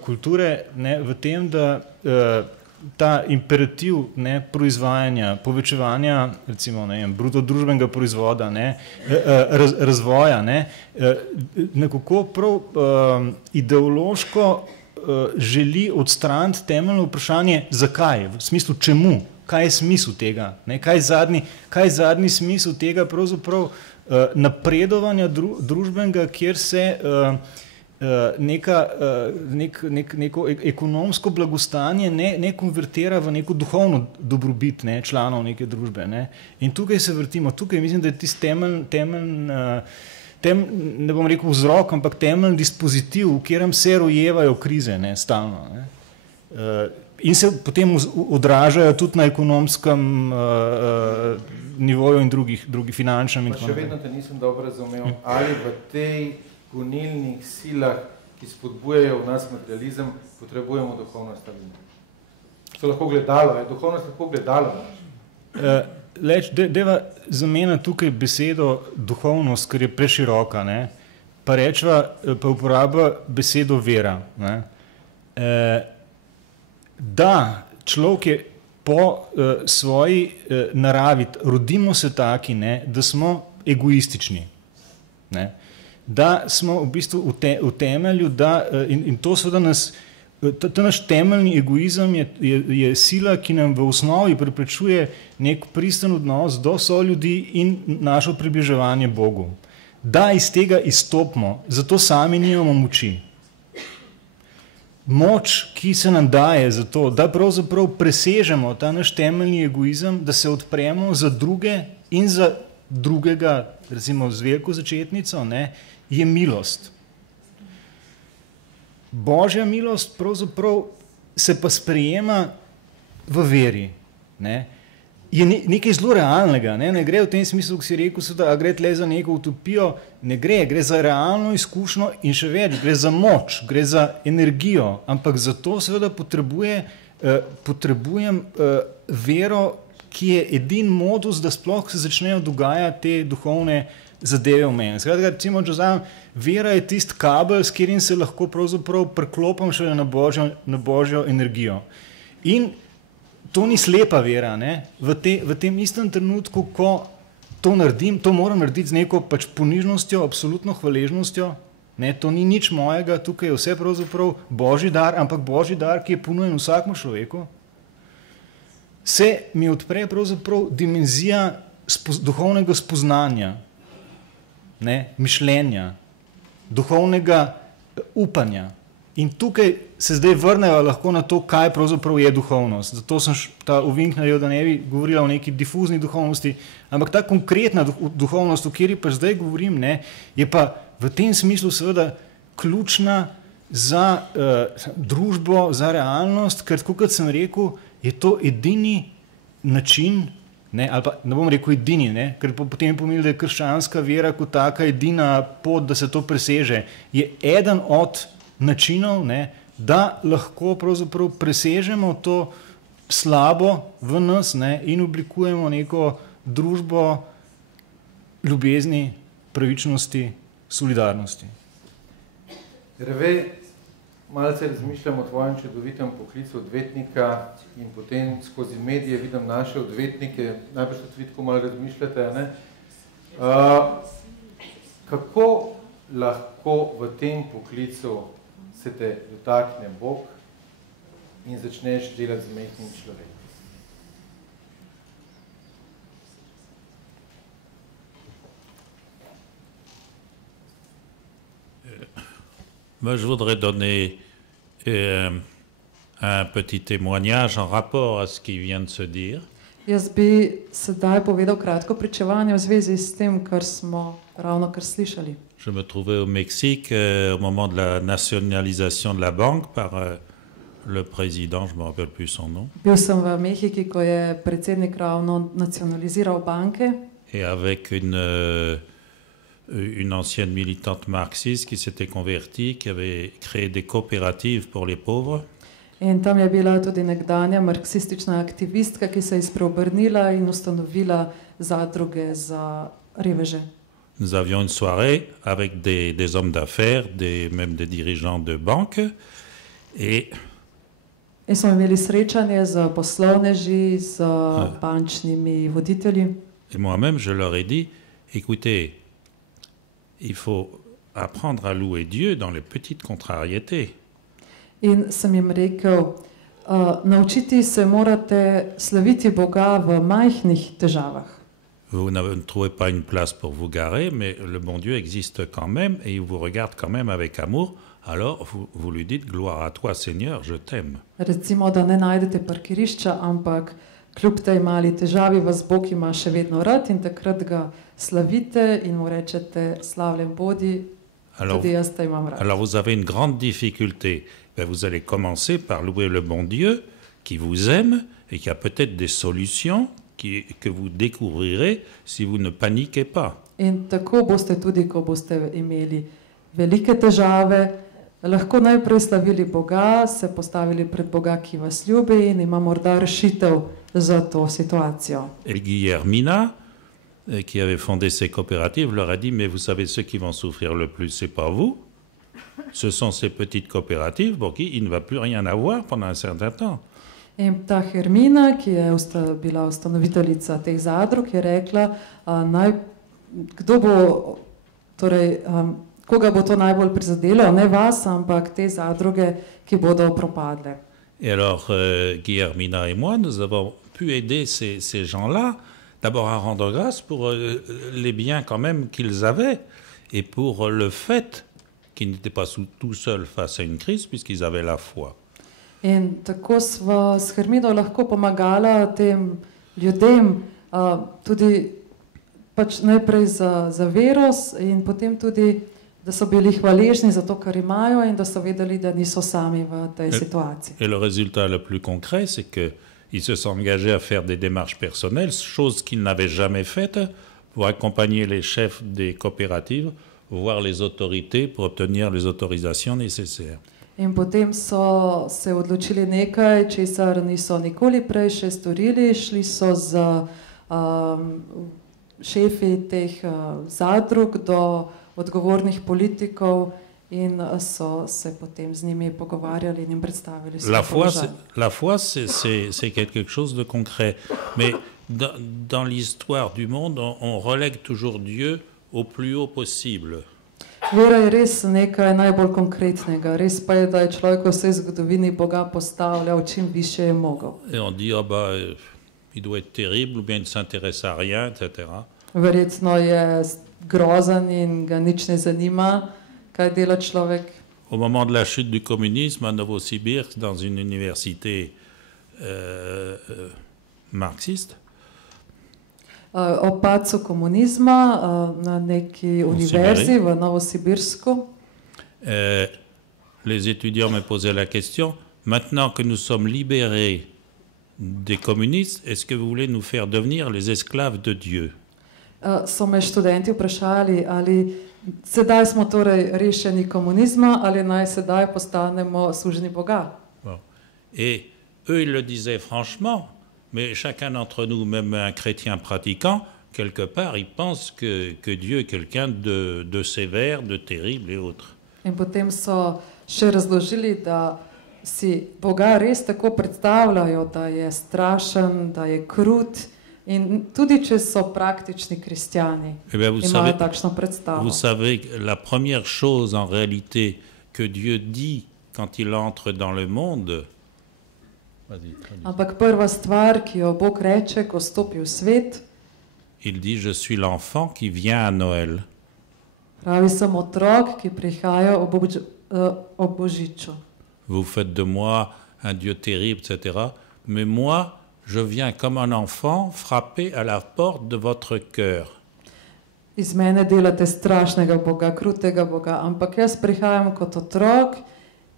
kulture, ne, v tem, da ta imperativ, ne, proizvajanja, povečevanja, recimo, ne, bruto družbenega proizvoda, ne, razvoja, ne, nekako prav ideološko želi odstraniti temeljno vprašanje, zakaj, v smislu čemu, kaj je smisel tega, ne, kaj je zadnji smisel tega pravzaprav napredovanja družbenega, kjer se neko ekonomsko blagostanje ne konvertira v neko duhovno dobrobit, ne, članov neke družbe. Ne. In tukaj se vrtimo, tukaj mislim, da je tisti ne bom rekel vzrok, ampak temeljni dispozitiv, v katerem se rojevajo krize, ne, stalno. Ne. In se potem odražajo tudi na ekonomskem nivoju in drugih finančnem. Pa še vedno te nisem dobro razumel, ali v tej gonilnih silah, ki spodbujajo v nas materializem, potrebujemo duhovno stabilnost. To lahko gledalo, je duhovnost lahko gledalo. Deva zamena tukaj besedo duhovnost, ker je preširoka, ne, pa rečva, pa uporaba besedo vera. Ne. Da, človek je po svoji naravi, rodimo se taki, ne, da smo egoistični. Ne. Da smo v bistvu v temelju, in to seveda nas, ta naš temeljni egoizem je sila, ki nam v osnovi preprečuje nek pristen odnos do soljudi in našo približevanje Bogu. Da iz tega izstopimo, zato sami nimamo moči. Moč, ki se nam daje za to, da pravzaprav presežemo ta naš temeljni egoizem, da se odpremo za druge in za drugega, recimo z veliko začetnico, ne, je milost. Božja milost pravzaprav se pa sprejema v veri. Ne. Je nekaj zelo realnega, ne gre v tem smislu, ki si rekel, da gre tle za neko utopijo, ne gre za realno izkušnjo in še več, gre za moč, gre za energijo, ampak zato seveda potrebujem vero, ki je edin modus, da sploh se začnejo dogajati te duhovne zadeve v meni. Skratka, recimo, če vzamem, vera je tisti kabel, s katerim se lahko pravzaprav preklopim šele na Božjo energijo. In to ni slepa vera, ne? V tem istem trenutku, ko to naredim, to moram narediti z neko pač ponižnostjo, absolutno hvaležnostjo, ne? To ni nič mojega, tukaj je vse pravzaprav Božji dar, ampak Božji dar, ki je ponujen vsakmu človeku, se mi odpre pravzaprav dimenzija duhovnega spoznanja, ne, mišljenja, duhovnega upanja. In tukaj se zdaj vrnejo lahko na to, kaj pravzaprav je duhovnost. Zato sem ta uvink naredil, da ne bi govorila o neki difuzni duhovnosti, ampak ta konkretna duhovnost, o kateri pa zdaj govorim, ne, je pa v tem smislu seveda ključna za družbo, za realnost, ker tako kot sem rekel, je to edini način, ne, ali pa ne bom rekel edini, ne, ker potem pomeni, da je krščanska vera kot taka edina pot, da se to preseže, je eden od načinov, ne, da lahko pravzaprav presežemo to slabo v nas, ne, in oblikujemo neko družbo ljubezni, pravičnosti, solidarnosti. Reve, malce razmišljam o tvojem čudovitem poklicu odvetnika in potem skozi medije vidim naše odvetnike, najprej tudi tako malo razmišljate, ne? Kako lahko v tem poklicu se te dotakne Bog in začneš delati z majhnim človekom? Moi, je voudrais donner un petit témoignage en rapport à ce qui vient de se dire. Jaz bi sedaj povedal kratko pričevanje v zvezi s tem, kar smo ravnokar slišali. Je me trouvais au Mexique au moment de la nationalisation de la banque par le président, je ne me rappelle plus son nom. Bil sem v Mehiki, ko je predsednik ravno nacionaliziral banke. Et avec une une ancienne militante marxiste qui s'était convertie, qui avait créé des coopératives pour les pauvres. In tam je bila tudi nekdanja marksistična aktivistka, ki se je spreobrnila in ustanovila zadruge za reveže. Nous avions une soirée avec des hommes d'affaires, même des dirigeants de banques. Et In smo imeli srečanje z poslovneži, z bančnimi voditelji. Et moi-même, je leur ai dit, écoutez, il faut apprendre à louer Dieu dans les petites contrariétés. In sem jim rekel, naučiti se morate slaviti Boga v majhnih težavah. Vous ne trouvez pas une place pour vous garer, mais le bon Dieu existe quand même et il vous regarde quand même avec amour. Alors vous lui dites, gloire à toi Seigneur, je t'aime. Recimo, da ne najdete parkirišča, ampak kljub tej mali težavi vas Bog ima še vedno rad in takrat ga slavite in mu rečete, slavljen bodi, tudi jaz te imam rad. Alors vous avez une grande difficulté. Ben, vous allez commencer par louer le bon Dieu qui vous aime et qui a peut-être des solutions que vous découvrirez si vous ne paniquez pas. In tako boste tudi, ko boste imeli velike težave, lahko najprej slavili Boga, se postavili pred Boga, ki vas ljubi in ima morda rešitev za to situacijo. Et Guillermina, qui avait fondé ces coopératives, leur a dit, mais vous savez, ceux qui vont souffrir le plus, c'est pas vous. Ce sont ces petites coopératives pour qui il ne va plus rien avoir pendant un certain temps. In ta Hermina, ki je bila ustanoviteljica teh zadrug, je rekla, koga bo to najbolj prizadelo, ne vas, ampak te zadruge, ki bodo propadle. Et alors, Guillermina et moi, nous avons pu aider ces gens-là, d'abord à rendre grâce pour les biens quand même qu'ils avaient, et pour le fait qu'ils n'étaient pas tout seuls face à une crise, puisqu'ils avaient la foi. In tako sva s Hermino lahko pomagala tem ljudem, tudi pač najprej za vero in potem tudi, da so bili hvaležni za to, kar imajo in da so vedeli, da niso sami v tej situaciji. Et le résultat le plus concret, c'est qu'ils se sont engagés à faire des démarches personnelles, chose qu'ils n'avaient jamais faite, pour accompagner les chefs des coopératives, voir les autorités pour obtenir les autorisations nécessaires. In potem so se odločili nekaj, česar niso nikoli prej še storili, šli so z šefi teh zadrug do odgovornih politikov in so se potem z njimi pogovarjali in jim predstavili svoj položaj. La foi, c'est quelque chose de concret. Mais dans l'histoire du monde, on relègue toujours Dieu au plus haut possible. Vera je res nekaj najbolj konkretnega. Res pa je, da je človek v vsej zgodovini Boga postavljal čim više je mogel. Et on dit, il doit être terrible, ou bien il ne s'intéresse à rien, etc. Verjetno je grozen in ga nič ne zanima, kaj dela človek. Au moment de la chute du communisme à Novosibirsk, dans une université marxiste, o padcu komunizma na neki univerzi v Novosibirsku. Les étudiants me posaient la question, maintenant que nous sommes libérés des communistes, est-ce que vous voulez nous faire devenir les esclaves de Dieu? So me študenti vprašali, ali sedaj smo torej rešeni komunizma, ali naj sedaj postanemo sužnji Boga. Bon. Et eux, ils le disaient franchement, mais chacun d'entre nous, même un chrétien pratiquant, quelque part, il pense que Dieu est quelqu'un de sévère, de terrible et autres. In potem so še razložili, da si Boga res tako predstavljajo, da je strašen, da je krut in tudi če so praktični kristjani, imajo takšno predstavo. Vous savez, la première chose en réalité que Dieu dit quand il entre dans le monde, ampak prva stvar, ki jo Bog reče, ko stopi v svet, il dit, je suis l'enfant qui vient à Noël. Pravi, sem otrok, ki prihaja ob Božiču. Vous faites de moi un Dieu terrible, etc. Mais moi, je viens comme un enfant frapper à la porte de votre cœur. Iz mene delate strašnega Boga, krutega Boga, ampak jaz prihajam kot otrok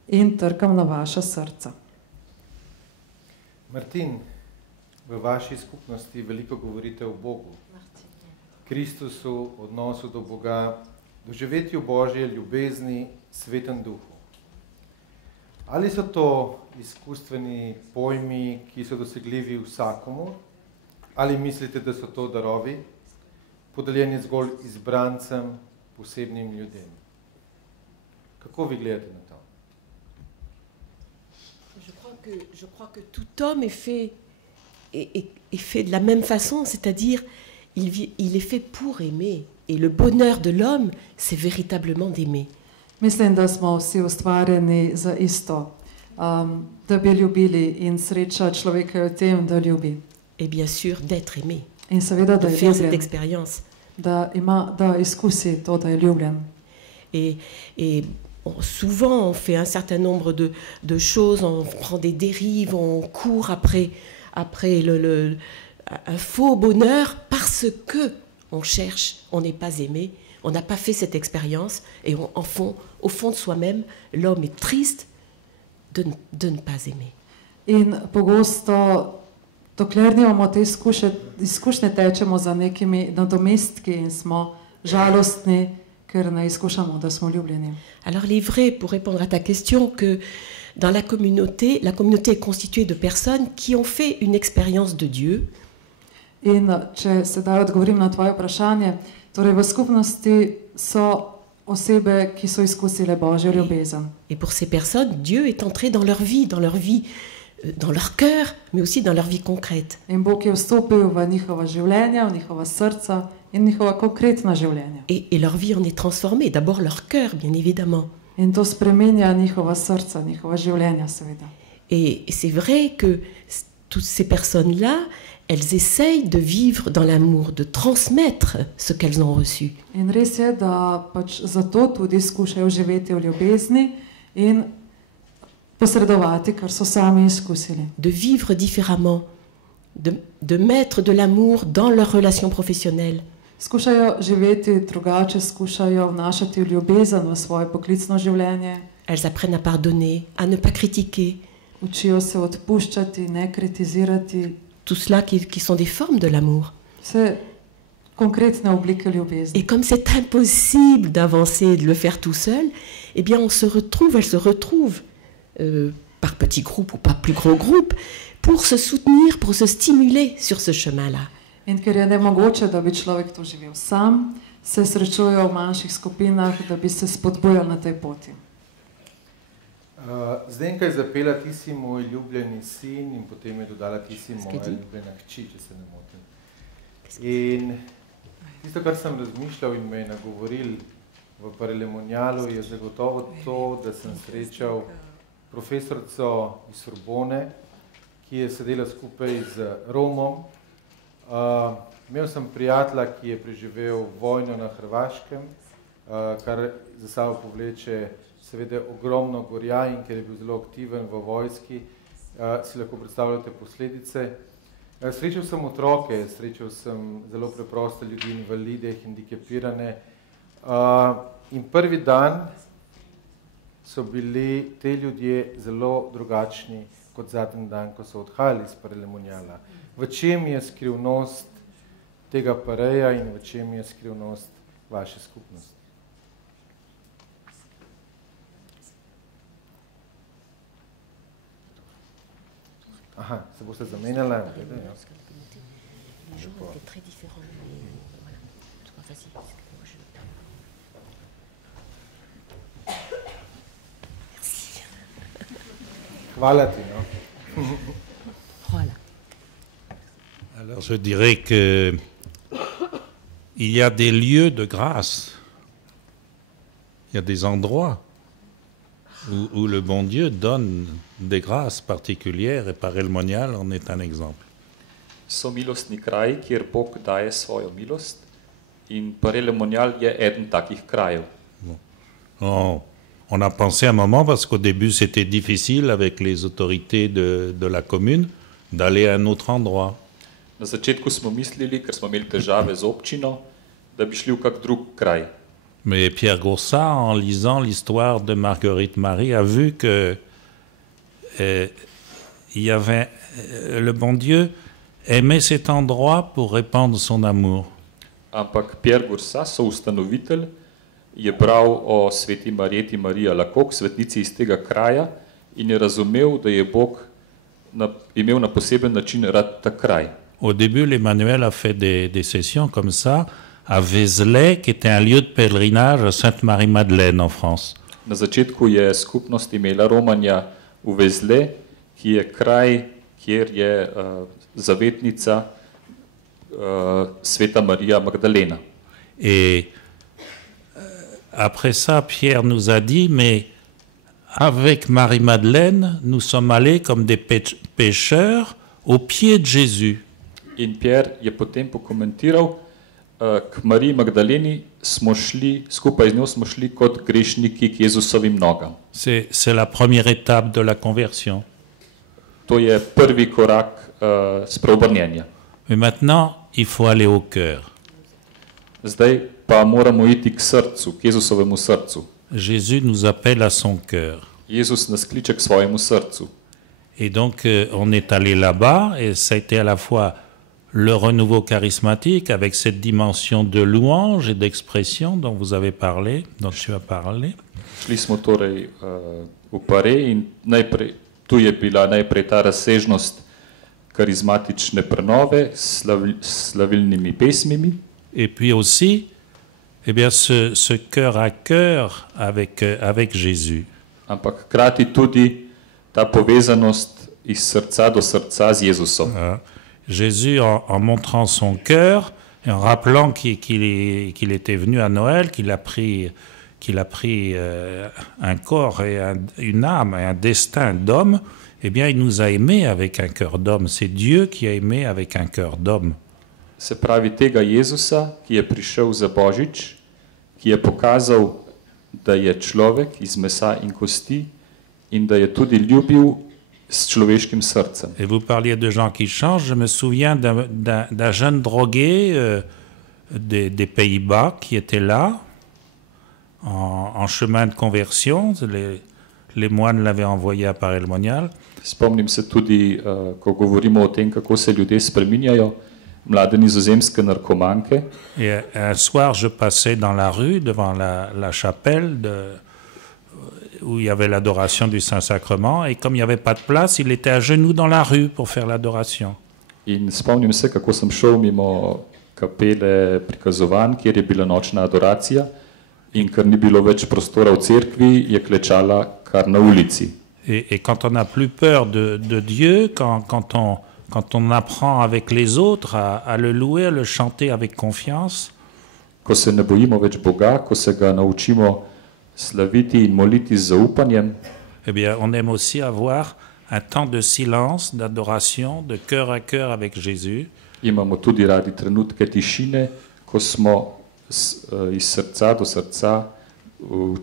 in trkam na vaša srca. Martin, v vaši skupnosti veliko govorite o Bogu. Kristusu, odnosu do Boga, doživetju Božje ljubezni, Svetem Duhu. Ali so to izkustveni pojmi, ki so dosegljivi vsakomu, ali mislite, da so to darovi, podeljeni zgolj izbrancem, posebnim ljudem? Kako vi gledate na to? Je crois que tout homme est fait de la même façon, c'est-à-dire il est fait pour aimer. Et le bonheur de l'homme, c'est véritablement d'aimer. Mislim, da smo vsi ustvarjeni za isto, da bi ljubili, in sreča človeka je v tem, da ljubi. Et bien sûr, d'être aimé, In seveda, da de je faire cette ljubljen, expérience. da izkusi to, da je ljubljen. Et souvent, on fait un certain nombre de choses, on prend des dérives, on court après un faux bonheur parce que on cherche, on n'est pas aimé, on n'a pas fait cette expérience, et au fond de soi-même, l'homme est triste de ne pas aimer. In pogosto, dokler nimamo te izkušnje, tečemo za nekimi nadomestki in smo žalostni, ker ne izkušamo, da smo ljubljeni. Alors il est vrai, pour répondre à ta question, que dans la communauté est constituée de personnes qui ont fait une expérience de Dieu. In če sedaj odgovorim na tvoje vprašanje, torej v skupnosti so osebe, ki so izkusile Božjo ljubezen. Et pour ces personnes, Dieu est entré dans leur vie, dans leur cœur, mais aussi dans leur vie concrète. In Bog je vstopil v njihova življenja, v njihova srca in njihova konkretna življenja. Et leur vie en est transformée, d'abord leur cœur, bien évidemment. In to spremenja njihova srca, njihova življenja, seveda. Et c'est vrai que toutes ces personnes-là, elles essayent de vivre dans l'amour, de transmettre ce qu'elles ont reçu. In res je, da pač zato tudi skušajo živeti v ljubezni in posredovati, kar so sami izkusili. De vivre différemment, de mettre de l'amour dans leurs relations professionnelles. Skušajo živeti drugače, skušajo vnašati ljubezen v svoje poklicno življenje. Elles apprennent à pardonner, à ne pas critiquer. Učijo se odpuščati, ne kritizirati. Tout cela qui sont des formes de l'amour. Vse konkretne oblike ljubezni. Et comme c'est impossible d'avancer et de le faire tout seul, eh bien elles se retrouvent par petits groupes ou par plus gros groupes pour se soutenir, pour se stimuler sur ce chemin-là. In ker je nemogoče, da bi človek to živel sam, se srečujejo v manjših skupinah, da bi se spodbujali na tej poti. Zdenka je zapela Ti si moj ljubljeni sin in potem je dodala Ti si moja ljubljena hči, če se ne motim. In tisto, kar sem razmišljal in me je nagovoril v Parelemonialu, je zagotovo to, da sem srečal profesorico iz Sorbone, ki je sedela skupaj z Romom. Imel sem prijatelja, ki je preživel vojno na Hrvaškem, kar za sabo povleče seveda ogromno gorja, in ker je bil zelo aktiven v vojski, si lahko predstavljate posledice. Srečal sem otroke, srečal sem zelo preproste ljudi, invalide, hendikepirane. In prvi dan so bili te ljudje zelo drugačni kot zadnji dan, ko so odhajali iz Parelemoniala. V čem je skrivnost tega pareja in v čem je skrivnost vaše skupnosti? Aha, se boste zamenjala? Hvala ti, no? Voilà. Alors je dirais qu'il y a des lieux de grâce, il y a des endroits où le bon Dieu donne des grâces particulières, et Parelemonial en est un exemple. So milostni kraji, kjer Bog daje svojo milost, in Parelemonial je eden takih krajev. On a pensé un moment, parce qu'au début c'était difficile avec les autorités de la commune, d'aller à un autre endroit. Na začetku smo mislili, ker smo imeli težave z občino, da bi šli v kak drug kraj. Mais Pierre Goursat, en lisant l'histoire de Marguerite Marie, a vu que y avait, le bon Dieu aimait cet endroit pour répandre son amour. ampak Pierre Goursat, soustanovitelj, je bral o sveti Marjeti Marija Lakok, svetnici iz tega kraja, in je razumel, da je Bog imel na poseben način rad ta kraj. Au début, l'Emmanuel a fait des sessions comme ça à Vézelay, qui était un lieu de pèlerinage à Sainte-Marie-Madeleine en France. Na začetku je skupnost imela romanja v Vézelay, ki je kraj, kjer je zavetnica sveta Marija Magdalena. Et après ça, Pierre nous a dit, mais avec Marie-Madeleine, nous sommes allés comme des pécheurs au pied de Jésus. In Pierre je potem pokomentiral, k Mariji Magdaleni smo šli, skupaj z njo smo šli kot grešniki k Jezusovim nogam. C'est la première étape de la conversion. To je prvi korak spreobrnjenja. Mais maintenant, il faut aller au cœur. Zdaj pa moramo iti k srcu, k Jezusovemu srcu. Jésus nous appelle à son cœur. Jezus nas kliče k svojemu srcu. Et donc, on est allé là-bas, et ça a été à la fois le renouveau charismatique avec cette dimension de louange et d'expression dont vous avez parlé, dont tu as parlé. Šli smo torej v Pare in tu je bila najprej ta razsežnost karizmatične prenove s slavilnimi pesmimi. Et puis aussi, eh bien, ce cœur à cœur avec Jésus. Ampak hkrati tudi ta povezanost iz srca do srca z Jezusom. Jésus, en montrant son cœur, et en rappelant qu'il était venu à Noël, qu'il a pris un corps et une âme et un destin d'homme, eh bien, il nous a aimés avec un cœur d'homme. C'est Dieu qui a aimé avec un cœur d'homme. Se pravi tega Jezusa, ki je prišel za Božič, ki je pokazal, da je človek iz mesa in kosti in da je tudi ljubil s človeškim srcem. Et vous parliez de gens qui changent. Je me souviens d'un jeune drogué des Pays-Bas qui était là, en chemin de conversion. Les moines l'avaient envoyé à Paray-le-Monial. Spomnim se tudi, ko govorimo o tem, kako se ljudje spreminjajo, mlade nizozemske narkomanke. Et un soir, je passais dans la rue, devant la chapelle où il y avait l'adoration du Saint-Sacrement, et comme il n'y avait pas de place, il était à genoux dans la rue pour faire l'adoration. In spomnim se, kako sem šel mimo kapele prikazovanj, kjer je bila nočna adoracija, in ker ni bilo več prostora v cerkvi, je klečala kar na ulici. Et quand on n'a plus peur de Dieu, quand on apprend avec les autres à le louer, à le chanter avec confiance, Ko se ne bojimo več Boga, ko se ga naučimo slaviti in moliti z zaupanjem, eh bien, on aime aussi avoir un temps de silence, d'adoration, de cœur à cœur avec Jésus. imamo tudi radi trenutke tišine, ko smo iz srca do srca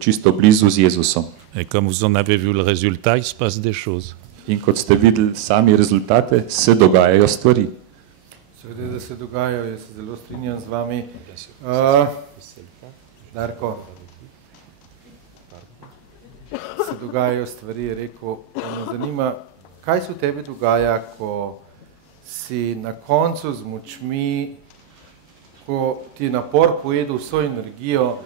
čisto blizu z Jezusom. Et comme vous en avez vu le résultat, il se passe des choses. In kot ste videli sami rezultate, se dogajajo stvari. Seveda, da se dogajajo, jaz se zelo strinjam z vami. Darko, se dogajajo stvari, je rekel, me zanima, kaj se v tebi dogaja, ko si na koncu z močmi, ko ti je napor pojedel vso energijo,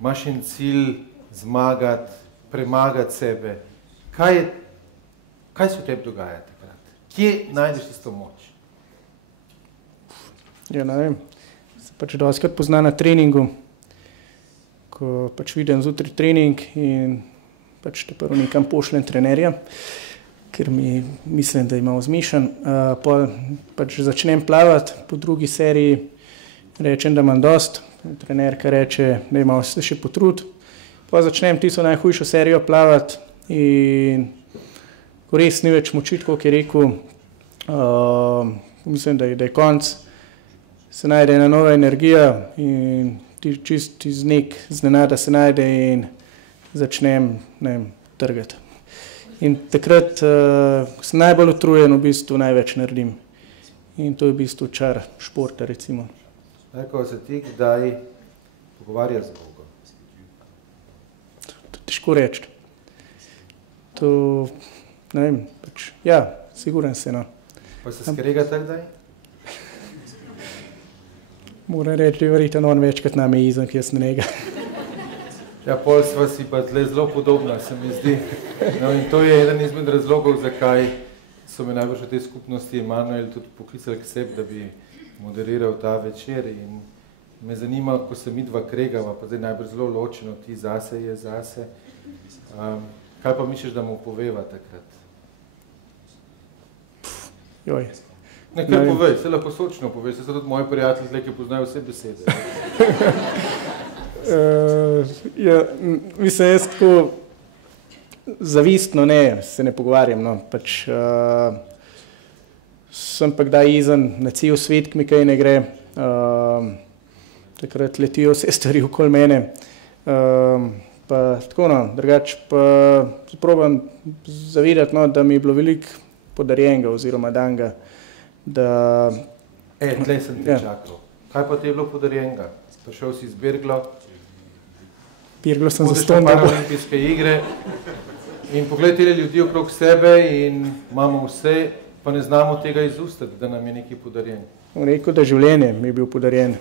imaš en cilj zmagati, premagati sebe. Kaj se v tebi dogaja takrat? Kje najdeš tisto moč? Ja, ne vem. Se pač dostikrat pozna na treningu, ko pač vidim zjutraj trening in pač te prvo nekam pošljem trenerja, ker mislim, da je malo zmišljen. Pač začnem plavati, po drugi seriji rečem, da imam dost, trenerka reče, da malo se še potrud. Pa začnem tisto najhujšo serijo plavati in ko res ni več moči, kot je rekel, mislim, da je konc, se najde ena nova energija in čist iz nek znenada se najde in začnem, ne vem, trgati. In takrat, ko sem najbolj utrujen, v bistvu največ naredim. In to je v bistvu čar športa, recimo. Ko se ti kdaj pogovarjaš z Bogom? To težko reči. To, ne vem, pač, ja, siguren se, no. Pa se skregate kdaj? Moram reči, verjetno on več kot name izem, ki jaz na njega. Ja, pol sva si pa zelo podobna, se mi zdi. No, in to je eden izmed razlogov, zakaj so me najbolj v tej skupnosti Emanuel tudi poklicali k sebi, da bi moderiral ta večer. In me zanima, ko se midva kregava, pa zdaj najbolj zelo ločeno, ti zase je zase. Kaj pa misliš, da mu poveva takrat? Joj. Nekaj povej, se lahko sočno povej, se so tudi moji prijatelji, ki poznajo vse besede. Mislim, jaz tako zavistno se ne pogovarjam. No. Pač, sem pa kdaj izem na cel svet, ki mi kaj ne gre. Takrat letijo vse stvari okoli mene. Pa tako, no, drugače pa probam zavedati, no, da mi je bilo veliko podarjenega oziroma danga. Tlej sem te čakal. Kaj pa ti je bilo podarjenega? Prišel si z Birglo? Birglo sem zastonj. Hodeš na paraolimpijske igre in pogled te ljudi okrog sebe in imamo vse, pa ne znamo tega izustati, da nam je nekaj podarjen. Rekel, da življenje mi je bil podarjen.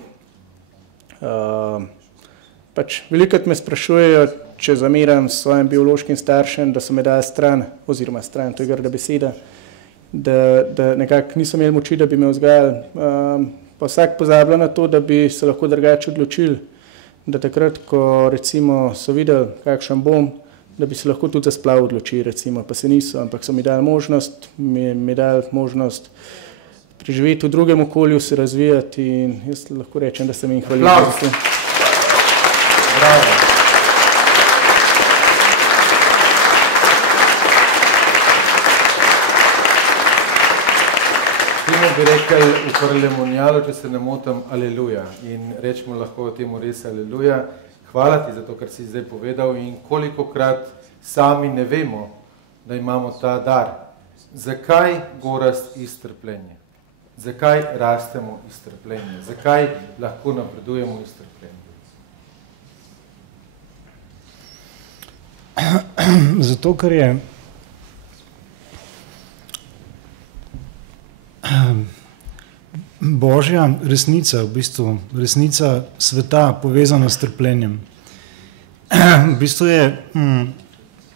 Pač velikokrat me sprašujejo, če zameram s svojim biološkim staršem, da so me dali stran, oziroma stran, to je grda beseda, da nekako niso imeli moči, da bi me vzgajali. Pa vsak pozablja na to, da bi se lahko drugače odločili, da takrat, ko recimo so videli, kakšen bom, da bi se lahko tudi za splav odločili, recimo, pa se niso, ampak so mi dali možnost preživeti v drugem okolju, se razvijati in jaz lahko rečem, da sem jim hvaležen. Bravo. Timo bi rekel v Korlemonialu, če se ne motim, aleluja. In rečemo lahko temu res aleluja. Hvala ti za to, kar si zdaj povedal in kolikokrat sami ne vemo, da imamo ta dar. Zakaj gorast iz trpljenja? Zakaj rastemo iz trpljenja? Zakaj lahko napredujemo iz trpljenja? Zato, ker je Božja resnica, v bistvu resnica sveta povezana s trpljenjem. V bistvu je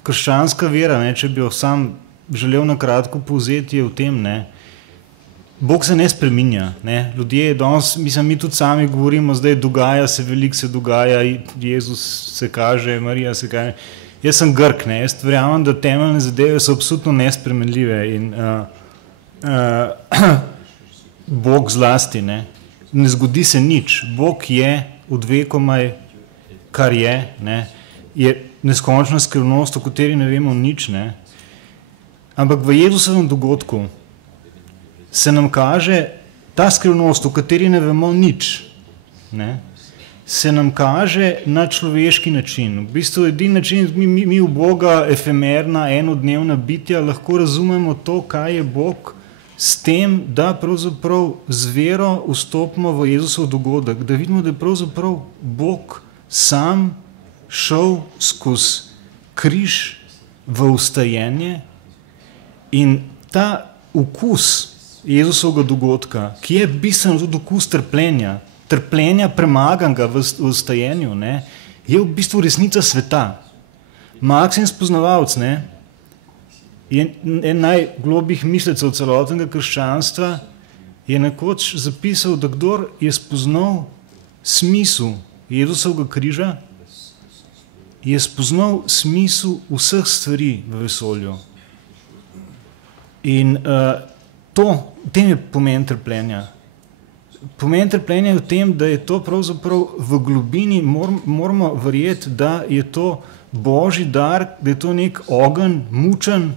krščanska vera, ne, če bi jo sam želel na kratko povzeti, je v tem, ne, Bog se ne spreminja, ne, ljudje danes, mislim, mi tudi sami govorimo, zdaj dogaja se, veliko se dogaja, Jezus se kaže, Marija se kaže. Jaz sem Grk, ne, jaz verjamem, da temeljne zadeve so absolutno nespremenljive in Bog zlasti, ne zgodi se nič. Bog je od vekomaj, kar je, ne, je neskončna skrivnost, o kateri ne vemo nič, ne. Ampak v Jezusovem dogodku se nam kaže ta skrivnost, o kateri ne vemo nič, ne, se nam kaže na človeški način. V bistvu edini način, mi v Boga, efemerna, enodnevna bitja, lahko razumemo to, kaj je Bog, s tem, da pravzaprav z vero vstopimo v Jezusov dogodek, da vidimo, da je pravzaprav Bog sam šel skozi križ v vstajenje in ta okus Jezusovega dogodka, ki je bistveno tudi okus trpljenja premaganega v vstajenju, ne, je v bistvu resnica sveta. Maksim spoznavalec, ne, je en najglobjih mislecev celotnega krščanstva, je nekoč zapisal, da kdor je spoznal smisel Jezusovega križa, je spoznal smisel vseh stvari v vesolju. In tem je pomen trpljenja. Pomen trpljenja je v tem, da je to pravzaprav v globini, moramo verjeti, da je to Božji dar, da je to nek ogenj, mučen,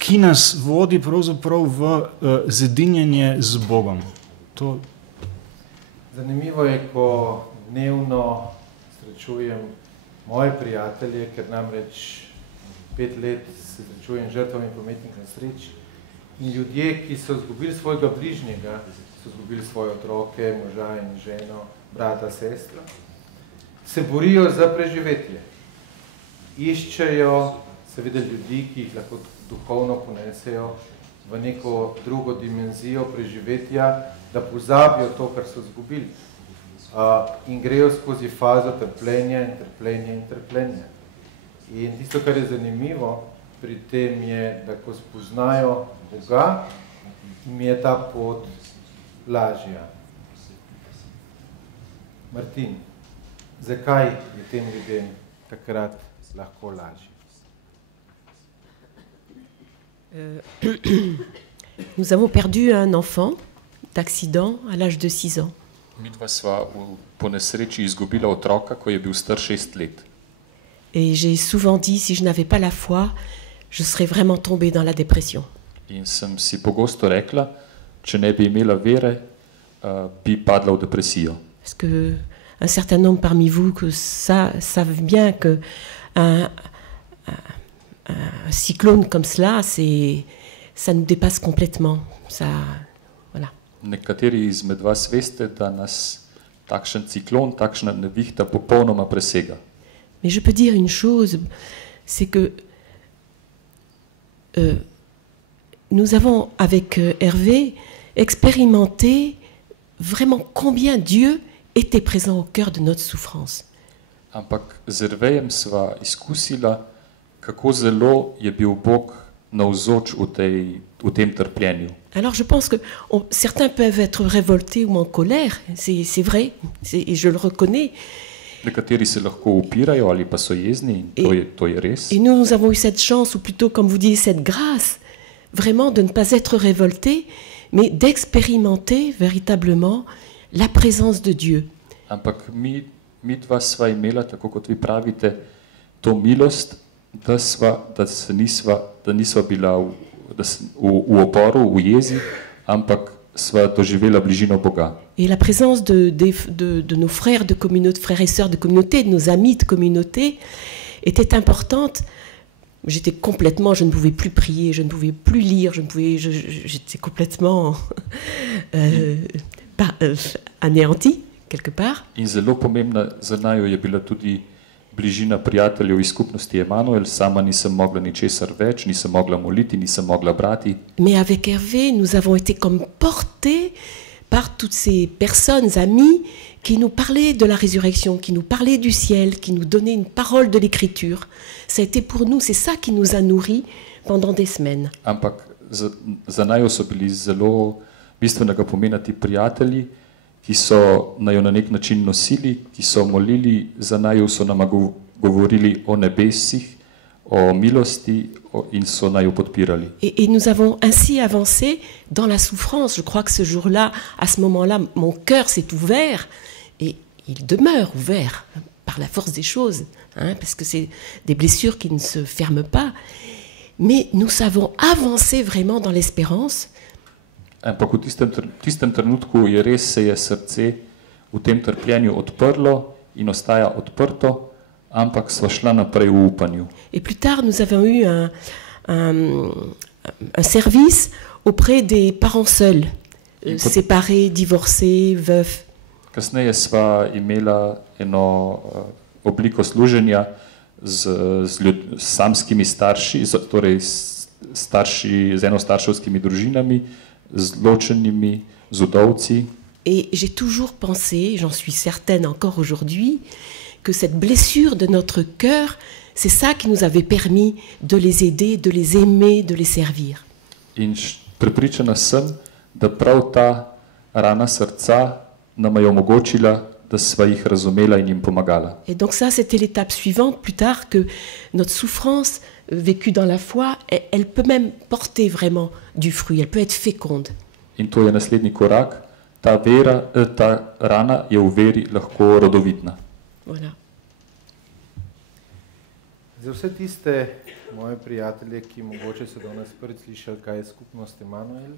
ki nas vodi pravzaprav v zedinjenje z Bogom. Zanimivo je, ko dnevno srečujem moje prijatelje, ker namreč 5 let se srečujem žrtvami prometnih nesreč in ljudje, ki so izgubili svojega bližnjega, so izgubili svoje otroke, moža in ženo, brata, sestro, se borijo za preživetje. Iščejo seveda ljudi, ki jih lahko duhovno ponesejo v neko drugo dimenzijo preživetja, da pozabijo to, kar so izgubili. in grejo skozi fazo trpljenja in trpljenja in trpljenja. In tisto, kar je zanimivo pri tem je, da ko spoznajo Boga, mi je ta pot lažja. Martin, zakaj je tem ljudem takrat lahko lažje? Nous avons perdu un enfant d'accident à l'âge de 6 ans. Midva sva po nesreči izgubila otroka, ko je bil star 6 let. Et j'ai souvent dit, si je n'avais pas la foi, je serais vraiment tombée dans la dépression. In sem si pogosto rekla, če ne bi imela vere, bi padla v depresijo. Parce que un certain nombre parmi vous que savent bien que un cyclone comme cela, ça nous dépasse complètement. Ça, voilà. Nekateri izmed vas veste, da nas takšen ciklon, takšna nevihta popolnoma presega. Mais je peux dire une chose, c'est que nous avons avec Hervé expérimenté vraiment combien Dieu était présent au cœur de notre souffrance. Ampak z Hervejem sva izkusila, kako zelo je bil Bog navzoč v tem trpljenju. Alors je pense que certains peuvent être révoltés ou en colère, c'est vrai, et je le reconnais. Nekateri se lahko upirajo ali pa so jezni, to je res. Et nous avons eu cette chance, ou plutôt comme vous dites, cette grâce, vraiment de ne pas être révoltés, mais d'expérimenter véritablement la présence de Dieu. Ampak mi dva sva imela, tako kot vi pravite, to milost, da nisva bila v oporu, v jezi, ampak sva doživela bližino Boga. Et la présence de nos frères de communauté, frères et sœurs de communauté, de nos amis de communauté, était importante. J'étais complètement, je ne pouvais plus prier, je ne pouvais plus lire, j'étais complètement anéantie, quelque part. In zelo pomembna za naju je bila tudi bližina prijateljev iz skupnosti Emanuel. Sama nisem mogla ničesar več, nisem mogla moliti, nisem mogla brati. Mais avec Hervé, nous avons été comme portés par toutes ces personnes, amis, qui nous parlaient de la résurrection, qui nous parlaient du ciel, qui nous donnaient une parole de l'écriture. Ça a été pour nous, c'est ça qui nous a nourris pendant des semaines. Ampak za naju so bili zelo bistvenega pomena ti prijatelji, ki so naju na nek način nosili, ki so molili za naju, so nama govorili o nebesih, o milosti in so naju podpirali. Et nous avons ainsi avancé dans la souffrance. Je crois que ce jour-là, à ce moment-là, mon cœur s'est ouvert et il demeure ouvert par la force des choses, hein, parce que c'est des blessures qui ne se ferment pas. Mais nous avons avancé vraiment dans l'espérance. Ampak v tistem trenutku je res se je srce v tem trpljenju odprlo in ostaja odprto, ampak sva šla naprej v upanju. Et plus tard, nous avons eu un service auprès des parents seuls, séparés, divorcés, veufs. Kasneje sva imela eno obliko služenja z samskimi starši, torej starši z enostarševskimi družinami, z ločenimi, z udovci. Et j'ai toujours pensé, j'en suis certaine encore aujourd'hui, que cette blessure de notre cœur, c'est ça qui nous avait permis de les aider, de les aimer, de les servir. In prepričana sem, da prav ta rana srca nama je omogočila, da sva jih razumela in jim pomagala. Et donc ça, c'était l'étape suivante, plus tard, que notre souffrance vécue dans la foi, elle peut même porter vraiment du fruit, elle peut être féconde. In to je naslednji korak, ta rana je v veri lahko rodovitna. Voilà. Za vse tiste moje prijatelje, ki mogoče so danes prvič slišali, kaj je skupnost Emanuel,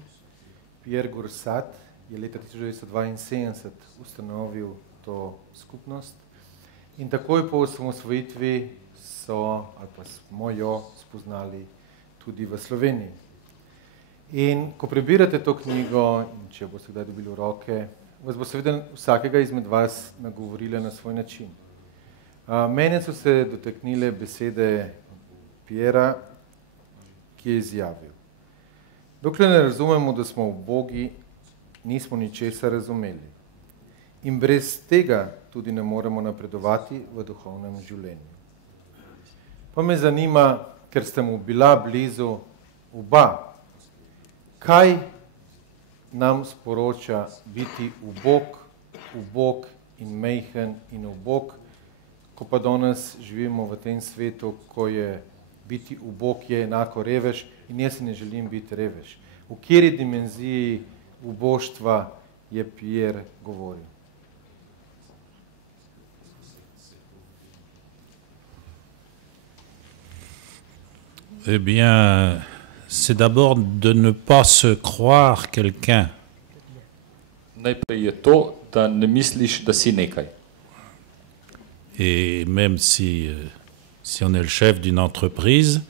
Pierre Goursat je leta 1972 ustanovil to skupnost in takoj po osamosvojitvi so, ali pa smo jo spoznali tudi v Sloveniji. In ko prebirate to knjigo, in če boste kdaj dobili v roke, vas bo seveda vsakega izmed vas nagovorila na svoj način. Mene so se dotaknile besede Pierra, ki je izjavil: dokler ne razumemo, da smo ubogi, nismo ničesar razumeli. in brez tega tudi ne moremo napredovati v duhovnem življenju. Pa me zanima, ker ste mu bila blizu oba, kaj nam sporoča biti ubog in majhen in ubog, ko pa danes živimo v tem svetu, ko je biti ubog je enako revež in jaz ne želim biti revež. V kateri dimenziji uboštva je Pierre govoril? Eh bien, c'est d'abord de ne pas se croire quelqu'un. Najprej je to, da ne misliš, da si nekaj. Et même si on est le chef d'une entreprise,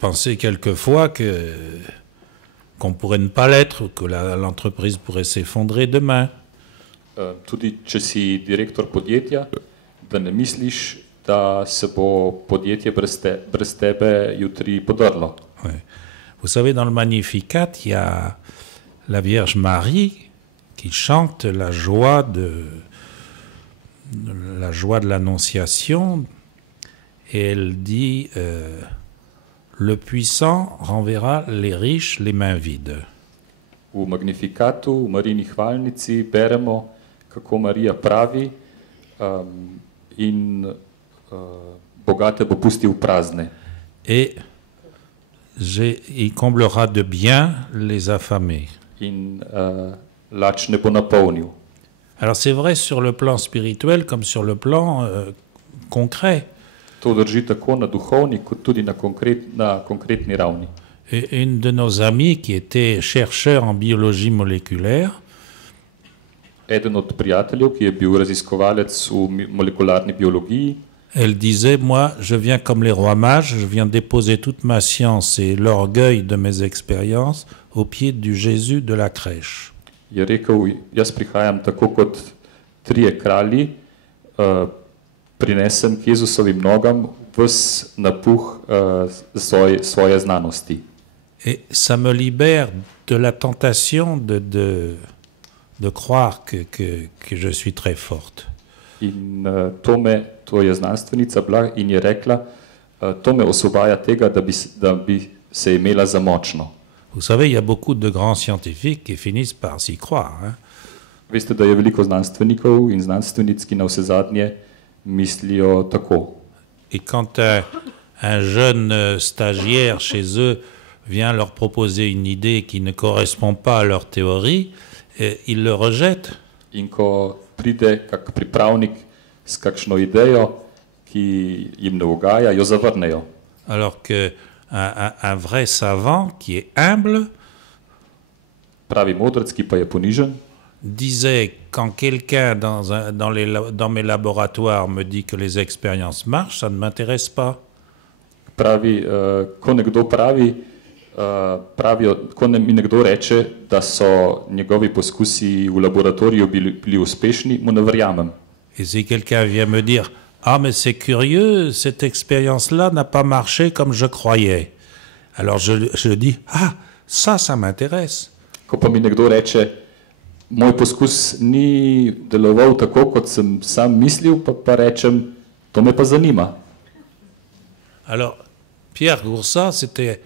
penser quelquefois qu'on pourrait ne pas l'être, que l'entreprise pourrait s'effondrer demain. Tudi če si direktor podjetja, da ne misliš, da se bo podjetje brez tebe jutri podrlo. Ouais. Vous savez, dans le Magnificat, il y a la Vierge Marie qui chante la joie de l'Annonciation, et elle dit le puissant renverra les riches les mains vides. V Magnifikatu, v Marijini hvalnici beremo, kako Marija pravi in bogate bo pustil prazne. Et il comblera de bien les affamés. In lačne bo napolnil. Alors c'est vrai sur le plan spirituel comme sur le plan concret. To drži tako na duhovni kot tudi na konkretni ravni. Et une de nos amies qui était chercheur en biologie moléculaire, Eden od prijateljev, ki je bil raziskovalec v molekularni biologiji, elle disait, moi, je viens comme les rois mages, je viens déposer toute ma science et l'orgueil de mes expériences au pied du Jésus de la crèche. je rekel, jaz prihajam tako kot trije kralji, prinesem k Jezusovim nogam ves napuh svoje znanosti. Et ça me libère de la tentation de croire que je suis très forte. In to je znanstvenica bila in je rekla, to me osvobaja tega, da bi se imela za močno. Vous savez, il y a beaucoup de grands scientifiques qui finissent par s'y croire. Hein? Veste, da je veliko znanstvenikov in znanstvenic, ki na vse zadnje mislijo tako. Et quand un jeune stagiaire chez eux vient leur proposer une idée qui ne correspond pas à leur théorie, ils le rejettent. In ko pride kak pripravnik s kakšno idejo, ki jim ne ugaja, jo zavrnejo. Alors qu'un vrai savant qui est humble Pravi modrec, ki pa je ponižen, disait, quand quelqu'un dans mes laboratoires me dit que les expériences marchent, ça ne m'intéresse pas. pravi, ko nekdo ko mi nekdo reče, da so njegovi poskusi v laboratoriju bili uspešni, mu ne verjamem. Et si quelqu'un vient me dire, ah mais c'est curieux, cette expérience-là n'a pas marché comme je croyais. Alors je dis, ah, ça m'intéresse. Ko pa mi nekdo reče, moj poskus ni deloval tako, kot sem sam mislil, pa rečem, to me pa zanima. Alors, Pierre Goursat, c'était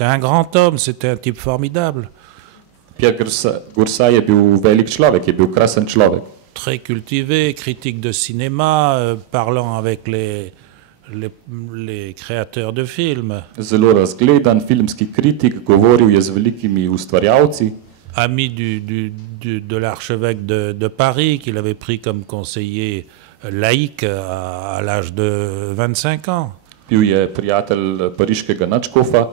un grand homme, c'était un type formidable. Pierre Goursat je bil velik človek, je bil krasen človek. Très cultivé, critique de cinéma, parlant avec les créateurs de films. Zelo razgledan filmski kritik, govoril je z velikimi ustvarjalci. Ami de l'archevêque de Paris, qu'il avait pris comme conseiller laïque à l'âge de 25 ans. Bil je prijatelj pariškega nadškofa,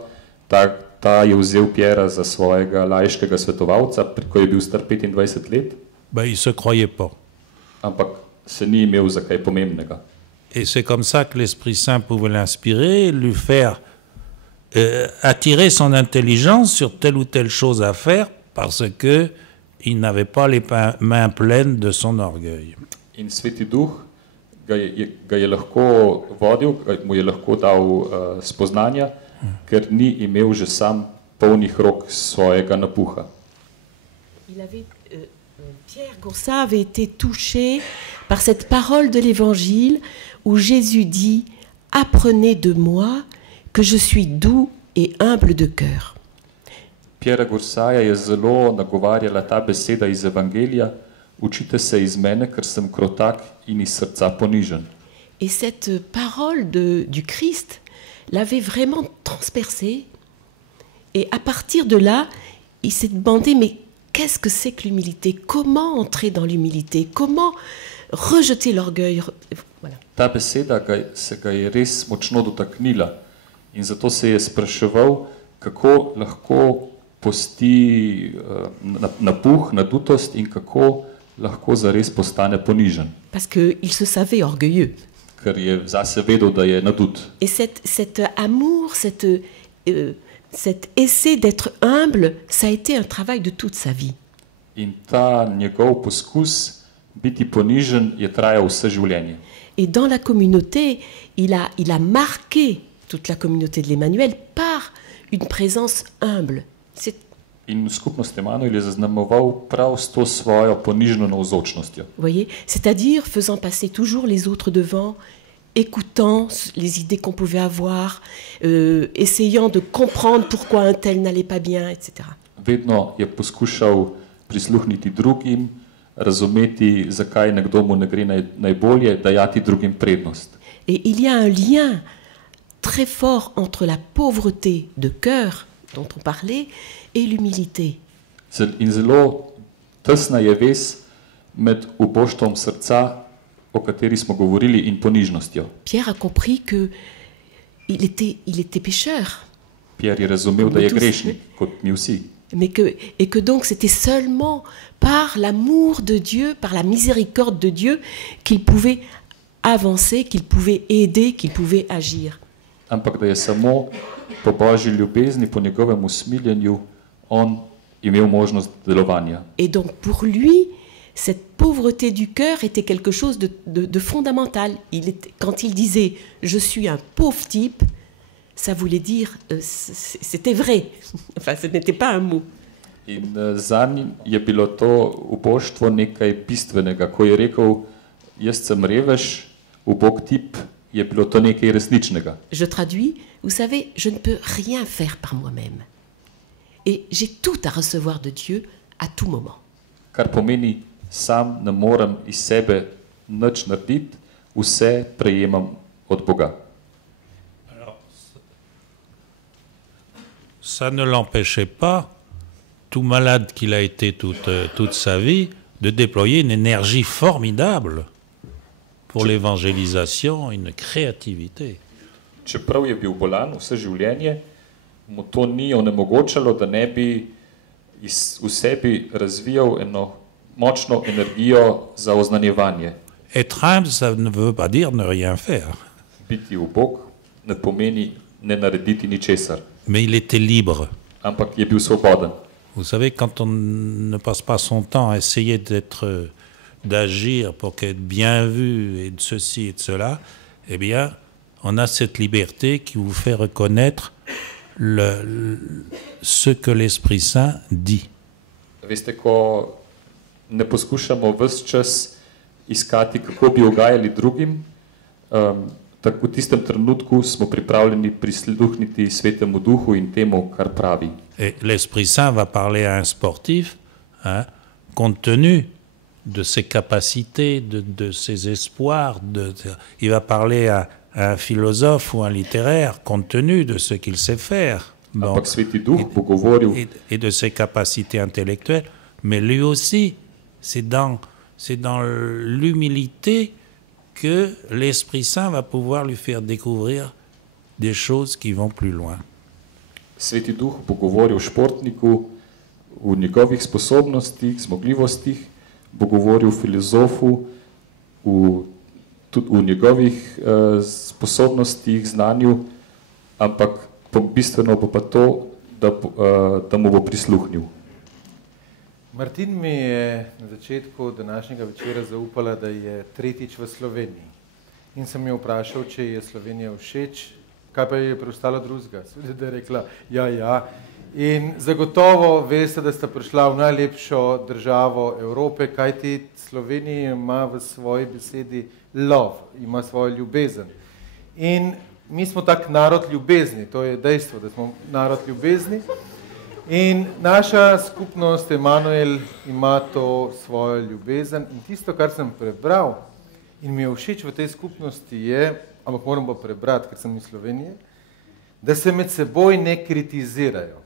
ta je vzel Pierra za svojega laiškega svetovalca, ko je bil star 25 let. Ben, il se croyait pas. Ampak se ni imel za kaj pomembnega. Et c'est comme ça que l'Esprit Saint pouvait l'inspirer, lui faire attirer son intelligence sur telle ou telle chose à faire, parce que il n'avait pas les mains pleines de son orgueil. In Sveti Duh ga je lahko vodil, mu je lahko dal spoznanja, ker ni imel že sam polnih rok svojega napuha. Il avait Pierre Goursat avait été touché par cette parole de l'Évangile où Jésus dit « Apprenez de moi que je suis doux et humble de cœur ». Piera Gursaja je zelo nagovarjala ta beseda iz Evangelija, učite se iz mene, ker sem krotak in iz srca ponižen. Et cette parole du Christ l'avait vraiment transpercé. Et à partir de là, il s'est demandé, mais qu'est-ce que c'est que l'humilité? Comment entrer dans l'humilité? Comment rejeter l'orgueil? Voilà. Ta beseda se ga je res močno dotaknila in zato se je spraševal, kako lahko pusti napuh, nadutost in kako lahko zares postane ponižen. Parce qu'il se savait orgueilleux. Ker je zase vedel, da je nadut. Et cet amour, cet essai d'être humble, ça a été un travail de toute sa vie. In ta njegov poskus biti ponižen je trajal vse življenje. Et dans la communauté, il a marqué toute la communauté de l'Emmanuel par une présence humble. In skupnost Emanuel je zaznamoval prav s to svojo ponižno navzočnostjo. Vous voyez, c'est-à-dire faisant passer toujours les autres devant, écoutant les idées qu'on pouvait avoir, essayant de comprendre pourquoi un tel n'allait pas bien, etc. Vedno je poskušal prisluhniti drugim, razumeti, zakaj nekdo mu ne gre najbolje, dajati drugim prednost. Et il y a un lien très fort entre la pauvreté de cœur dont on parlait et l'humilité. In zelo tesna je vez med uboštvom srca, o kateri smo govorili, in ponižnostjo. Pierre a compris que il était pécheur. Pierre je razumel, da je grešnik, kot mi vsi. Et que donc c'était seulement par l'amour de Dieu, par la miséricorde de Dieu, qu'il pouvait avancer, qu'il pouvait aider, qu'il pouvait agir. Ampak da je samo po Božji ljubezni, po njegovem usmiljenju, on imel možnost delovanja. Et donc pour lui, cette pauvreté du cœur était quelque chose de fondamental. Quand il disait « je suis un pauvre type », ça voulait dire, c'était vrai. Enfin, ce n'était pas un mot. In zanj je bilo to uboštvo nekaj bistvenega. Ko je rekel, jaz sem revež, ubog tip, je bilo to nekaj resničnega. Je traduis, vous savez, je ne peux rien faire par moi-même. Et j'ai tout à recevoir de Dieu à tout moment. Kar pomeni, sam ne morem iz sebe nič narediti, vse prejemam od Boga. Ça ne l'empêchait pas, tout malade qu'il a été toute sa vie, de déployer une énergie formidable pour l'évangélisation, une créativité. Čeprav je bil bolan vse življenje, mu to ni onemogočalo, da ne bi v sebi razvijal eno močno energijo za oznanjevanje. Être humble, ça ne veut pas dire ne rien faire. Biti ubog ne pomeni ne narediti ničesar. Mais il était libre. Ampak je bil svoboden. Vous savez, quand on ne passe pas son temps à essayer d'agir pour être bien vu et de ceci et de cela, eh bien, on a cette liberté qui vous fait reconnaître ce que l'Esprit Saint dit. Veste, ko ne poskušamo ves čas iskati, kako bi ugajali drugim, tako v tistem trenutku smo pripravljeni prisluhniti Svetemu Duhu in temu, kar pravi. Et l'Esprit Saint va parler à un sportif, hein, compte tenu de ses capacités, de ses espoirs. Il va parler à un philosophe ou un littéraire, compte tenu de ce qu'il sait faire. Bon, et de ses capacités intellectuelles. Mais lui aussi, c'est dans l'humilité que l'Esprit Saint va pouvoir lui faire découvrir des choses qui vont plus loin. Sveti Duh bo govoril športniku v njegovih sposobnostih, zmogljivostih, bo govoril filozofu tudi v njegovih sposobnostih, znanju, ampak bistveno bo pa to, da mu bo prisluhnil. Martin mi je na začetku današnjega večera zaupala, da je tretjič v Sloveniji. In sem jo vprašal, če je Slovenija všeč, kaj pa je preostalo drugega. Seveda, da je rekla, ja, In zagotovo veste, da sta prišla v najlepšo državo Evrope, kajti Slovenija ima v svoji besedi love, ima svojo ljubezen. In mi smo tak narod ljubezni, to je dejstvo, da smo narod ljubezni. In naša skupnost Emanuel ima to svojo ljubezen. In tisto, kar sem prebral in mi je všeč v tej skupnosti je, ampak moram pa prebrati, ker sem iz Slovenije, da se med seboj ne kritizirajo.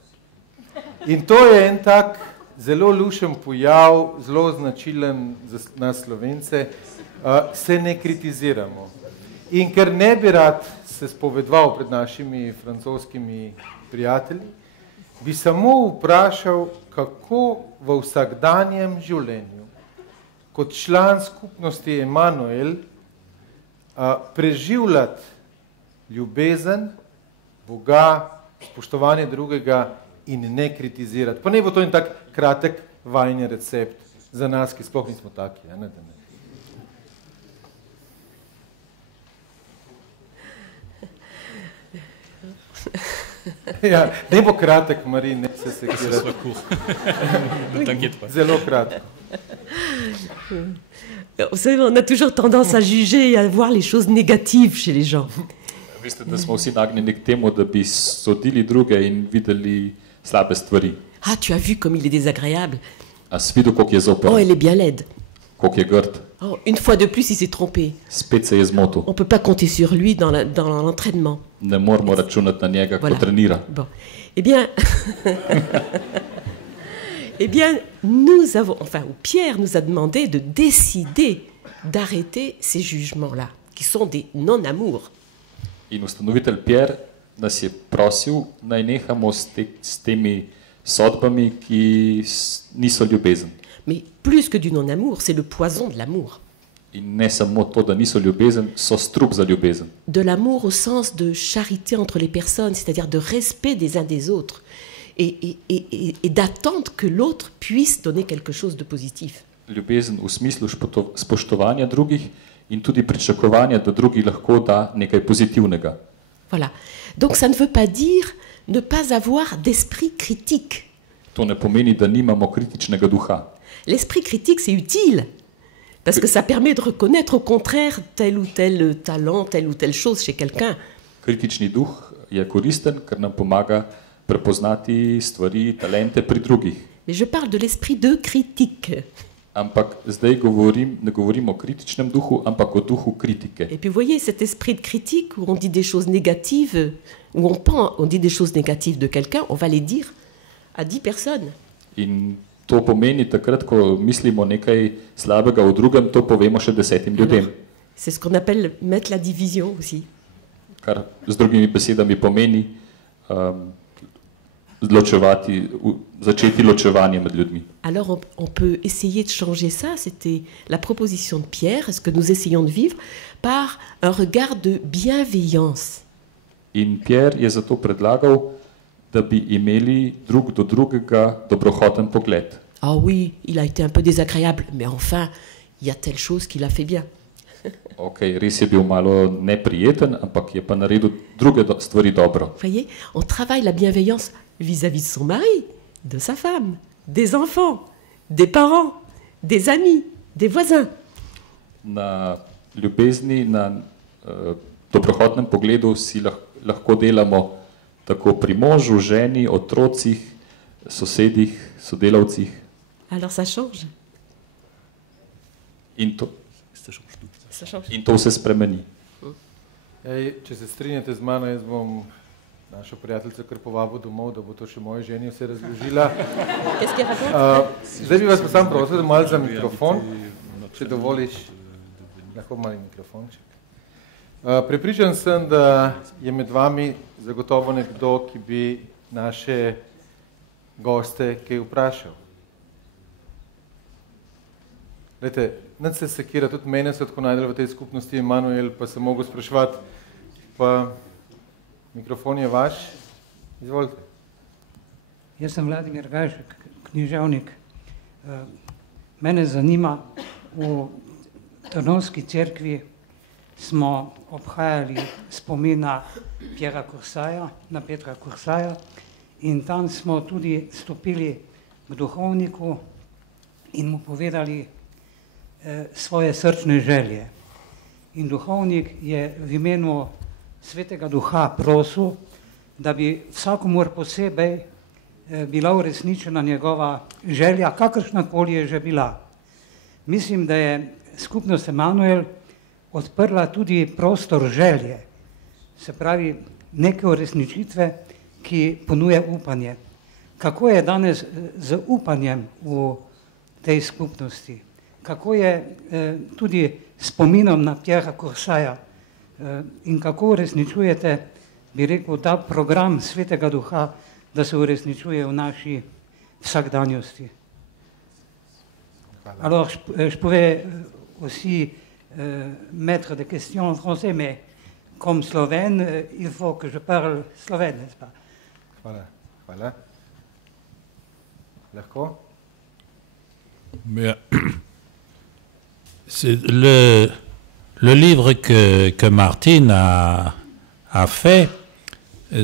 In to je en tak zelo lušen pojav, zelo značilen za nas Slovence, se ne kritiziramo. In ker ne bi rad se spovedval pred našimi francoskimi prijatelji, bi samo vprašal, kako v vsakdanjem življenju, kot član skupnosti Emanuel, preživljati ljubezen, Boga, spoštovanje drugega in ne kritizirati. Pa ne bo to en tak kratek vajni recept za nas, ki sploh nismo taki. Ne? Ja, ne bo kratek, Marin, ne se sekirati. Zelo kratko. Vous savez, on a toujours tendance à juger et à voir les choses négatives chez les gens. Veste, da smo vsi nagnjeni k temu, da bi sodili druge in videli slabe stvari. Ah, tu as vu comme il est désagréable. A si videl, koliko je zoper, Oh, elle est bien laide. koliko je grd, Oh, une fois de plus, il s'est trompé. spet se je zmotil. On ne peut pas compter sur lui dans l'entraînement. Ne moramo računati na njega, ko Voilà. trenira. Bon. Eh bien, eh bien, nous avons, enfin, ou Pierre nous a demandé de décider d'arrêter ces jugements-là, qui sont des non-amours. In ustanovitelj Pierre nas je prosil, naj nehamo s temi sodbami, ki niso ljubezen. Mais plus que du non-amour, c'est le poison de l'amour. In ne samo to, da niso ljubezen, so strup za ljubezen. De l'amour au sens de charité entre les personnes, c'est-à-dire de respect des uns des autres, et d'attendre que l'autre puisse donner quelque chose de positif. Ljubezen v smislu spoštovanja drugih in tudi pričakovanja, da drugi lahko da nekaj pozitivnega. Voilà. Donc ça ne veut pas dire ne pas avoir d'esprit critique. To ne pomeni, da nimamo kritičnega duha. L'esprit critique, c'est utile, parce que ça permet de reconnaître au contraire tel ou tel talent, telle ou telle chose chez quelqu'un. Kritični duh je koristen, ker nam pomaga prepoznati stvari, talente pri drugih. Mais je parle de l'esprit de critique. Ampak zdaj ne govorim o kritičnem duhu, ampak o duhu kritike. Et puis vous voyez, cet esprit de critique où on dit des choses négatives, où on dit des choses négatives de quelqu'un, on va les dire à 10 personnes. In to pomeni, takrat, ko mislimo nekaj slabega o drugem, to povemo še 10 ljudem. C'est ce qu'on appelle mettre la division aussi. Kar z drugimi besedami pomeni začeti ločevanje med ljudmi. Alors on peut essayer de changer ça, c'était la proposition de Pierre, ce que nous essayons de vivre, par un regard de bienveillance. In Pierre je zato predlagal, da bi imeli drug do drugega dobrohoten pogled. Ah oui, il a été un peu désagréable, mais enfin, il y a telle chose qu'il a fait bien. Ok, res je bil malo neprijeten, ampak je pa naredil druge stvari dobro. Vous voyez, on travaille la bienveillance vis-à-vis de son mari, de sa femme, des enfants, des parents, des amis, des voisins. Na ljubezni, na dobrohotnem pogledu si lahko delamo tako pri možu, ženi, otrocih, sosedih, sodelavcih. Alors ça change. In to se spremeni. Če se strinjate z mano, jaz bom našo prijateljico kar povabil domov, da bo to še moje ženi vse razložila. Zdaj bi vas pa sam prosil, da malo za mikrofon, če dovoliš, lahko mali mikrofonček. Prepričan sem, da je med vami zagotovo nekdo, ki bi naše goste kaj vprašal. Glejte, nič se sekira, tudi mene so tako najdeli v tej skupnosti, Emanuel, pa se mogo spraševati, pa mikrofon je vaš, izvolite. Jaz sem Vladimir Gajšek, književnik. Mene zanima, v Trnovski cerkvi smo obhajali spomina na Petra Kursaja in tam smo tudi stopili k duhovniku in mu povedali svoje srčne želje. In duhovnik je v imenu Svetega Duha prosil, da bi vsakomur posebej bila uresničena njegova želja, kakršnakoli je že bila. Mislim, da je skupnost Emanuel odprla tudi prostor želje, se pravi neke uresničitve, ki ponuje upanje. Kako je danes z upanjem v tej skupnosti? Kako je tudi spominom na Pierra Coursaja in kako uresničujete, bi rekel, ta program Svetega Duha, da se uresničuje v naši vsakdanjosti? Alors, je pouvais aussi mettre des questions en français, mais comme slovène, il faut que je parle slovène, n'est-ce pas? Voilà, voilà. Lahko? Mais, c'est le livre que Martine a fait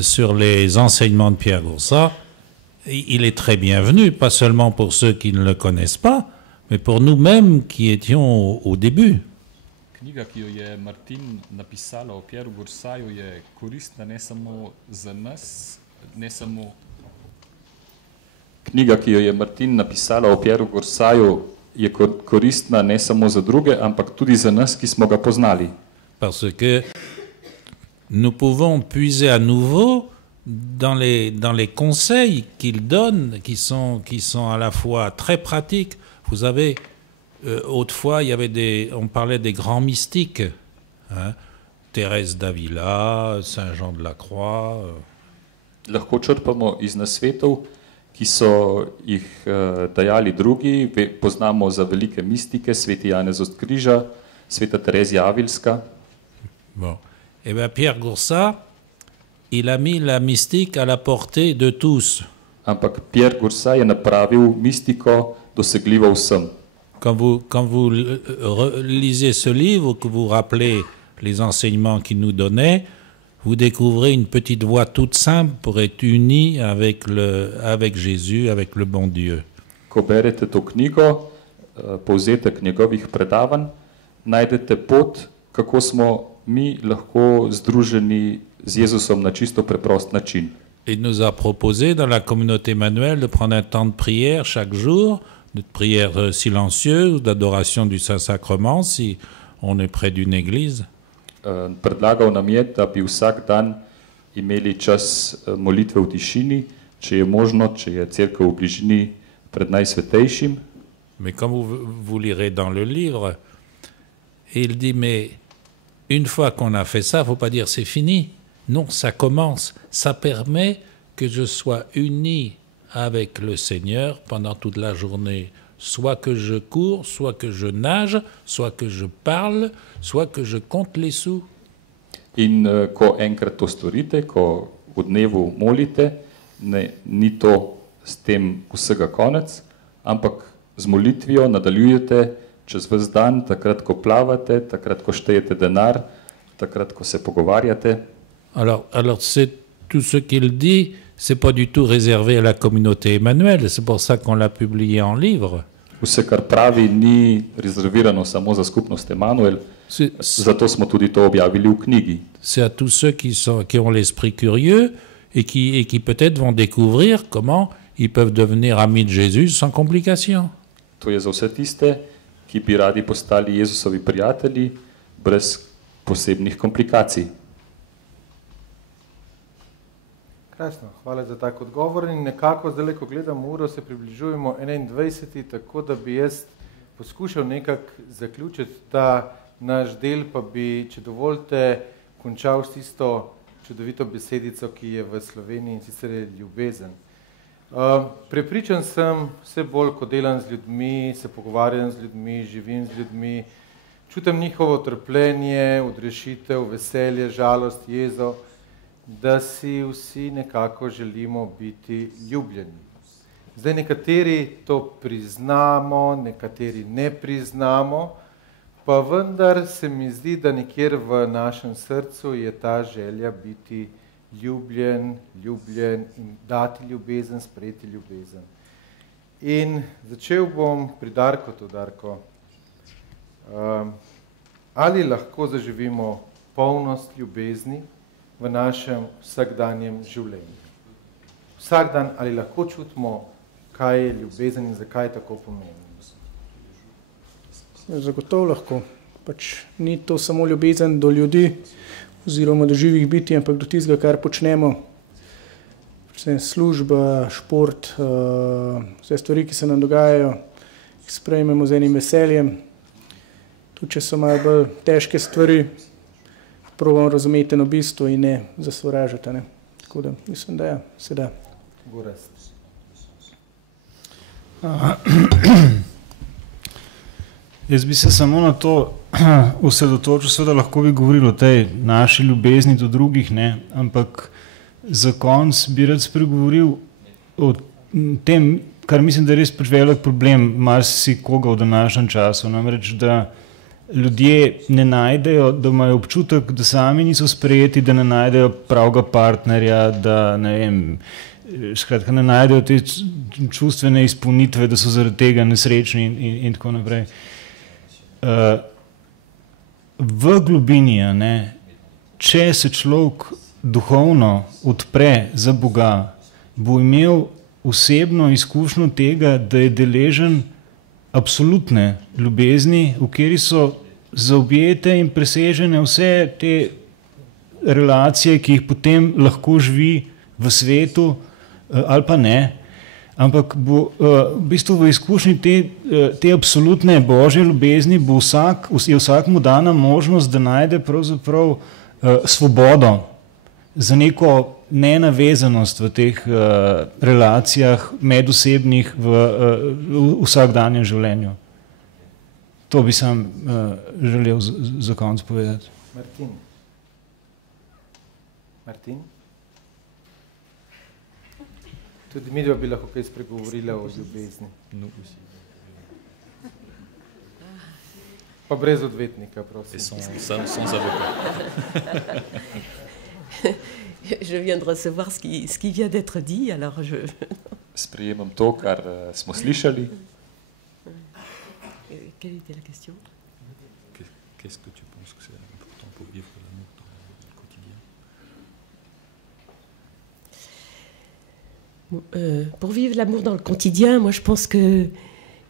sur les enseignements de Pierre Goursat, il est très bienvenu, pas seulement pour ceux qui ne le connaissent pas, mais pour nous-mêmes qui étions au début. Knjiga, ki jo je Martin napisala o Pierru Goursaju, je koristna ne samo za nas, ne samo... Knjiga, ki jo je Martin napisala o Pierru Goursaju, je koristna ne samo za druge, ampak tudi za nas, ki smo ga poznali. Parce que nous pouvons puiser à nouveau dans les conseils qu'il donne, qui sont à la fois très pratiques. Vous savez, autrefois, on parlait des grands mystiques, hein, Thérèse d'Avila, Saint Jean de la Croix. Lahko črpamo iz nasvetov, ki so jih dajali drugi. Poznamo za velike mistike, sveti Janez od Križa, sveta Terezija Avilska. Bon. Eh bien, Pierre Goursat, il a mis la mystique à la portée de tous. Ampak Pierre Goursat je napravil mistiko dosegljivo vsem. Quand vous lisez ce livre, que vous rappelez les enseignements qu'il nous donnait, vous découvrez une petite voie toute simple pour être uni avec Jésus, avec le bon Dieu. Ko berete to knjigo, povzetek njegovih predavanj, najdete pot, kako smo mi lahko združeni z Jezusom na čisto preprost način. Il nous a proposé dans la communauté Emmanuel de prendre un temps de prière chaque jour, de prière silencieuse, d'adoration du Saint-Sacrement, si on est près d'une église. Predlagal nam je, da bi vsak dan imeli čas molitve v tišini, če je možno, če je cerkev v bližini pred Najsvetejšim. Mais comme vous lirez dans le livre, il dit, mais une fois qu'on a fait ça, il ne faut pas dire c'est fini. Non, ça commence. Ça permet que je sois uni avec le Seigneur pendant toute la journée. Soit que je cours, soit que je nage, soit que je parle, soit que je compte les sous. In ko enkrat to storite, ko v dnevu molite, ni to s tem vsega konec, ampak z molitvijo nadaljujete čez ves dan, takrat ko plavate, takrat ko štejete denar, takrat ko se pogovarjate. Alors c'est tout ce qu'il dit, c'est pas du tout réservé à la communauté Emmanuel, c'est pour ça qu'on l'a publié en livre. Vse, kar pravi, ni rezervirano samo za skupnost Emanuel, zato smo tudi to objavili v knjigi. C'est à tous ceux qui ont l'esprit curieux et qui peut-être vont découvrir comment ils peuvent devenir amis de Jésus sans complications. To je za vse tiste, ki bi radi postali Jezusovi prijatelji brez posebnih komplikacij. Krasno, hvala za tak odgovor in nekako zdaj, ko gledam uro, se približujemo 21. tako da bi jaz poskušal nekako zaključiti ta naš del, pa bi, če dovolite, končal s tisto čudovito besedico, ki je v Sloveniji, in sicer je ljubezen. Prepričan sem, vse bolj, ko delam z ljudmi, se pogovarjam z ljudmi, živim z ljudmi, čutim njihovo trpljenje, odrešitev, veselje, žalost, jezo, da si vsi nekako želimo biti ljubljeni. Zdaj nekateri to priznamo, nekateri ne priznamo, pa vendar se mi zdi, da nekjer v našem srcu je ta želja biti ljubljen, ljubljen in dati ljubezen, sprejeti ljubezen. In začel bom pri Darkotu, Darko. Ali lahko zaživimo polnost ljubezni v našem vsakdanjem življenju? Vsak dan ali lahko čutimo, kaj je ljubezen in zakaj je tako pomembno? Zagotovo lahko. Pač ni to samo ljubezen do ljudi oziroma do živih biti, ampak do tistega, kar počnemo. Služba, šport, vse stvari, ki se nam dogajajo, jih sprejmemo z enim veseljem. Tudi če so malo bolj težke stvari, probamo razumeti eno bistvo in ne zasovražiti. Tako da mislim, da se da. Gorazd. Jaz bi se samo na to osredotočil, seveda lahko bi govorili o tej naši ljubezni do drugih, ne? Ampak za konec bi rad spregovoril o tem, kar mislim, da je res pač velik problem marsikoga v današnjem času, namreč, da ljudje ne najdejo, da imajo občutek, da sami niso sprejeti, da ne najdejo pravega partnerja, da ne vem, skratka, ne najdejo te čustvene izpolnitve, da so zaradi tega nesrečni in tako naprej. V globini, če se človek duhovno odpre za Boga, bo imel osebno izkušnjo tega, da je deležen absolutne ljubezni, v kateri so zaobjete in presežene vse te relacije, ki jih potem lahko živi v svetu ali pa ne, ampak bo v bistvu v izkušnji te absolutne božje ljubezni je vsakmu dana možnost, da najde pravzaprav svobodo za neko nenavezanost v teh relacijah medosebnih v vsakdanjem življenju. To bi sam želel za konec povedati. Martin? Tudi midva bi lahko kaj spregovorila o ljubezni. Pa brez odvetnika, prosim. Sans avocat. Je viens de recevoir ce qui vient d'être dit, alors je... Sprejemam to, kar smo slišali. Quelle était la question? Qu'est-ce que tu penses que c'est important pour vivre l'amour dans le quotidien? Pour vivre l'amour dans le quotidien, moi je pense que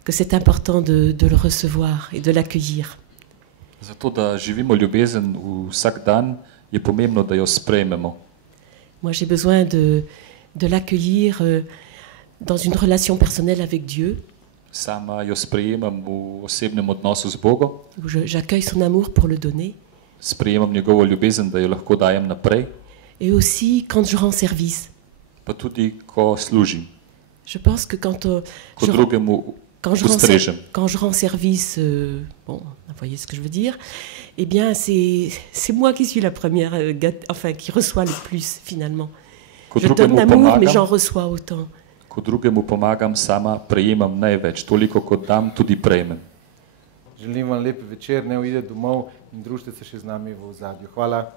c'est important de le recevoir et de l'accueillir. Zato, da živimo ljubezen vsak dan, je pomembno, da jo sprejmemo. Moi j'ai besoin de l'accueillir dans une relation personnelle avec Dieu. Sama jo sprejemam v osebnem odnosu z Bogom. J'accueille son amour pour le donner. Sprejemam njegovo ljubezen, da jo lahko dajem naprej. Et aussi quand je rends service. Pa tudi, ko služim. Je pense que quand je rends service, bon, vous voyez ce que je veux dire, eh bien c'est moi qui suis la première, qui reçoit le plus finalement. Je donne l'amour, mais j'en reçois autant. Ko drugemu pomagam, sama prejemam največ, toliko kot dam, tudi prejmem. Želim vam lep večer, ne uidete domov in družite se še z nami v ozadju. Hvala.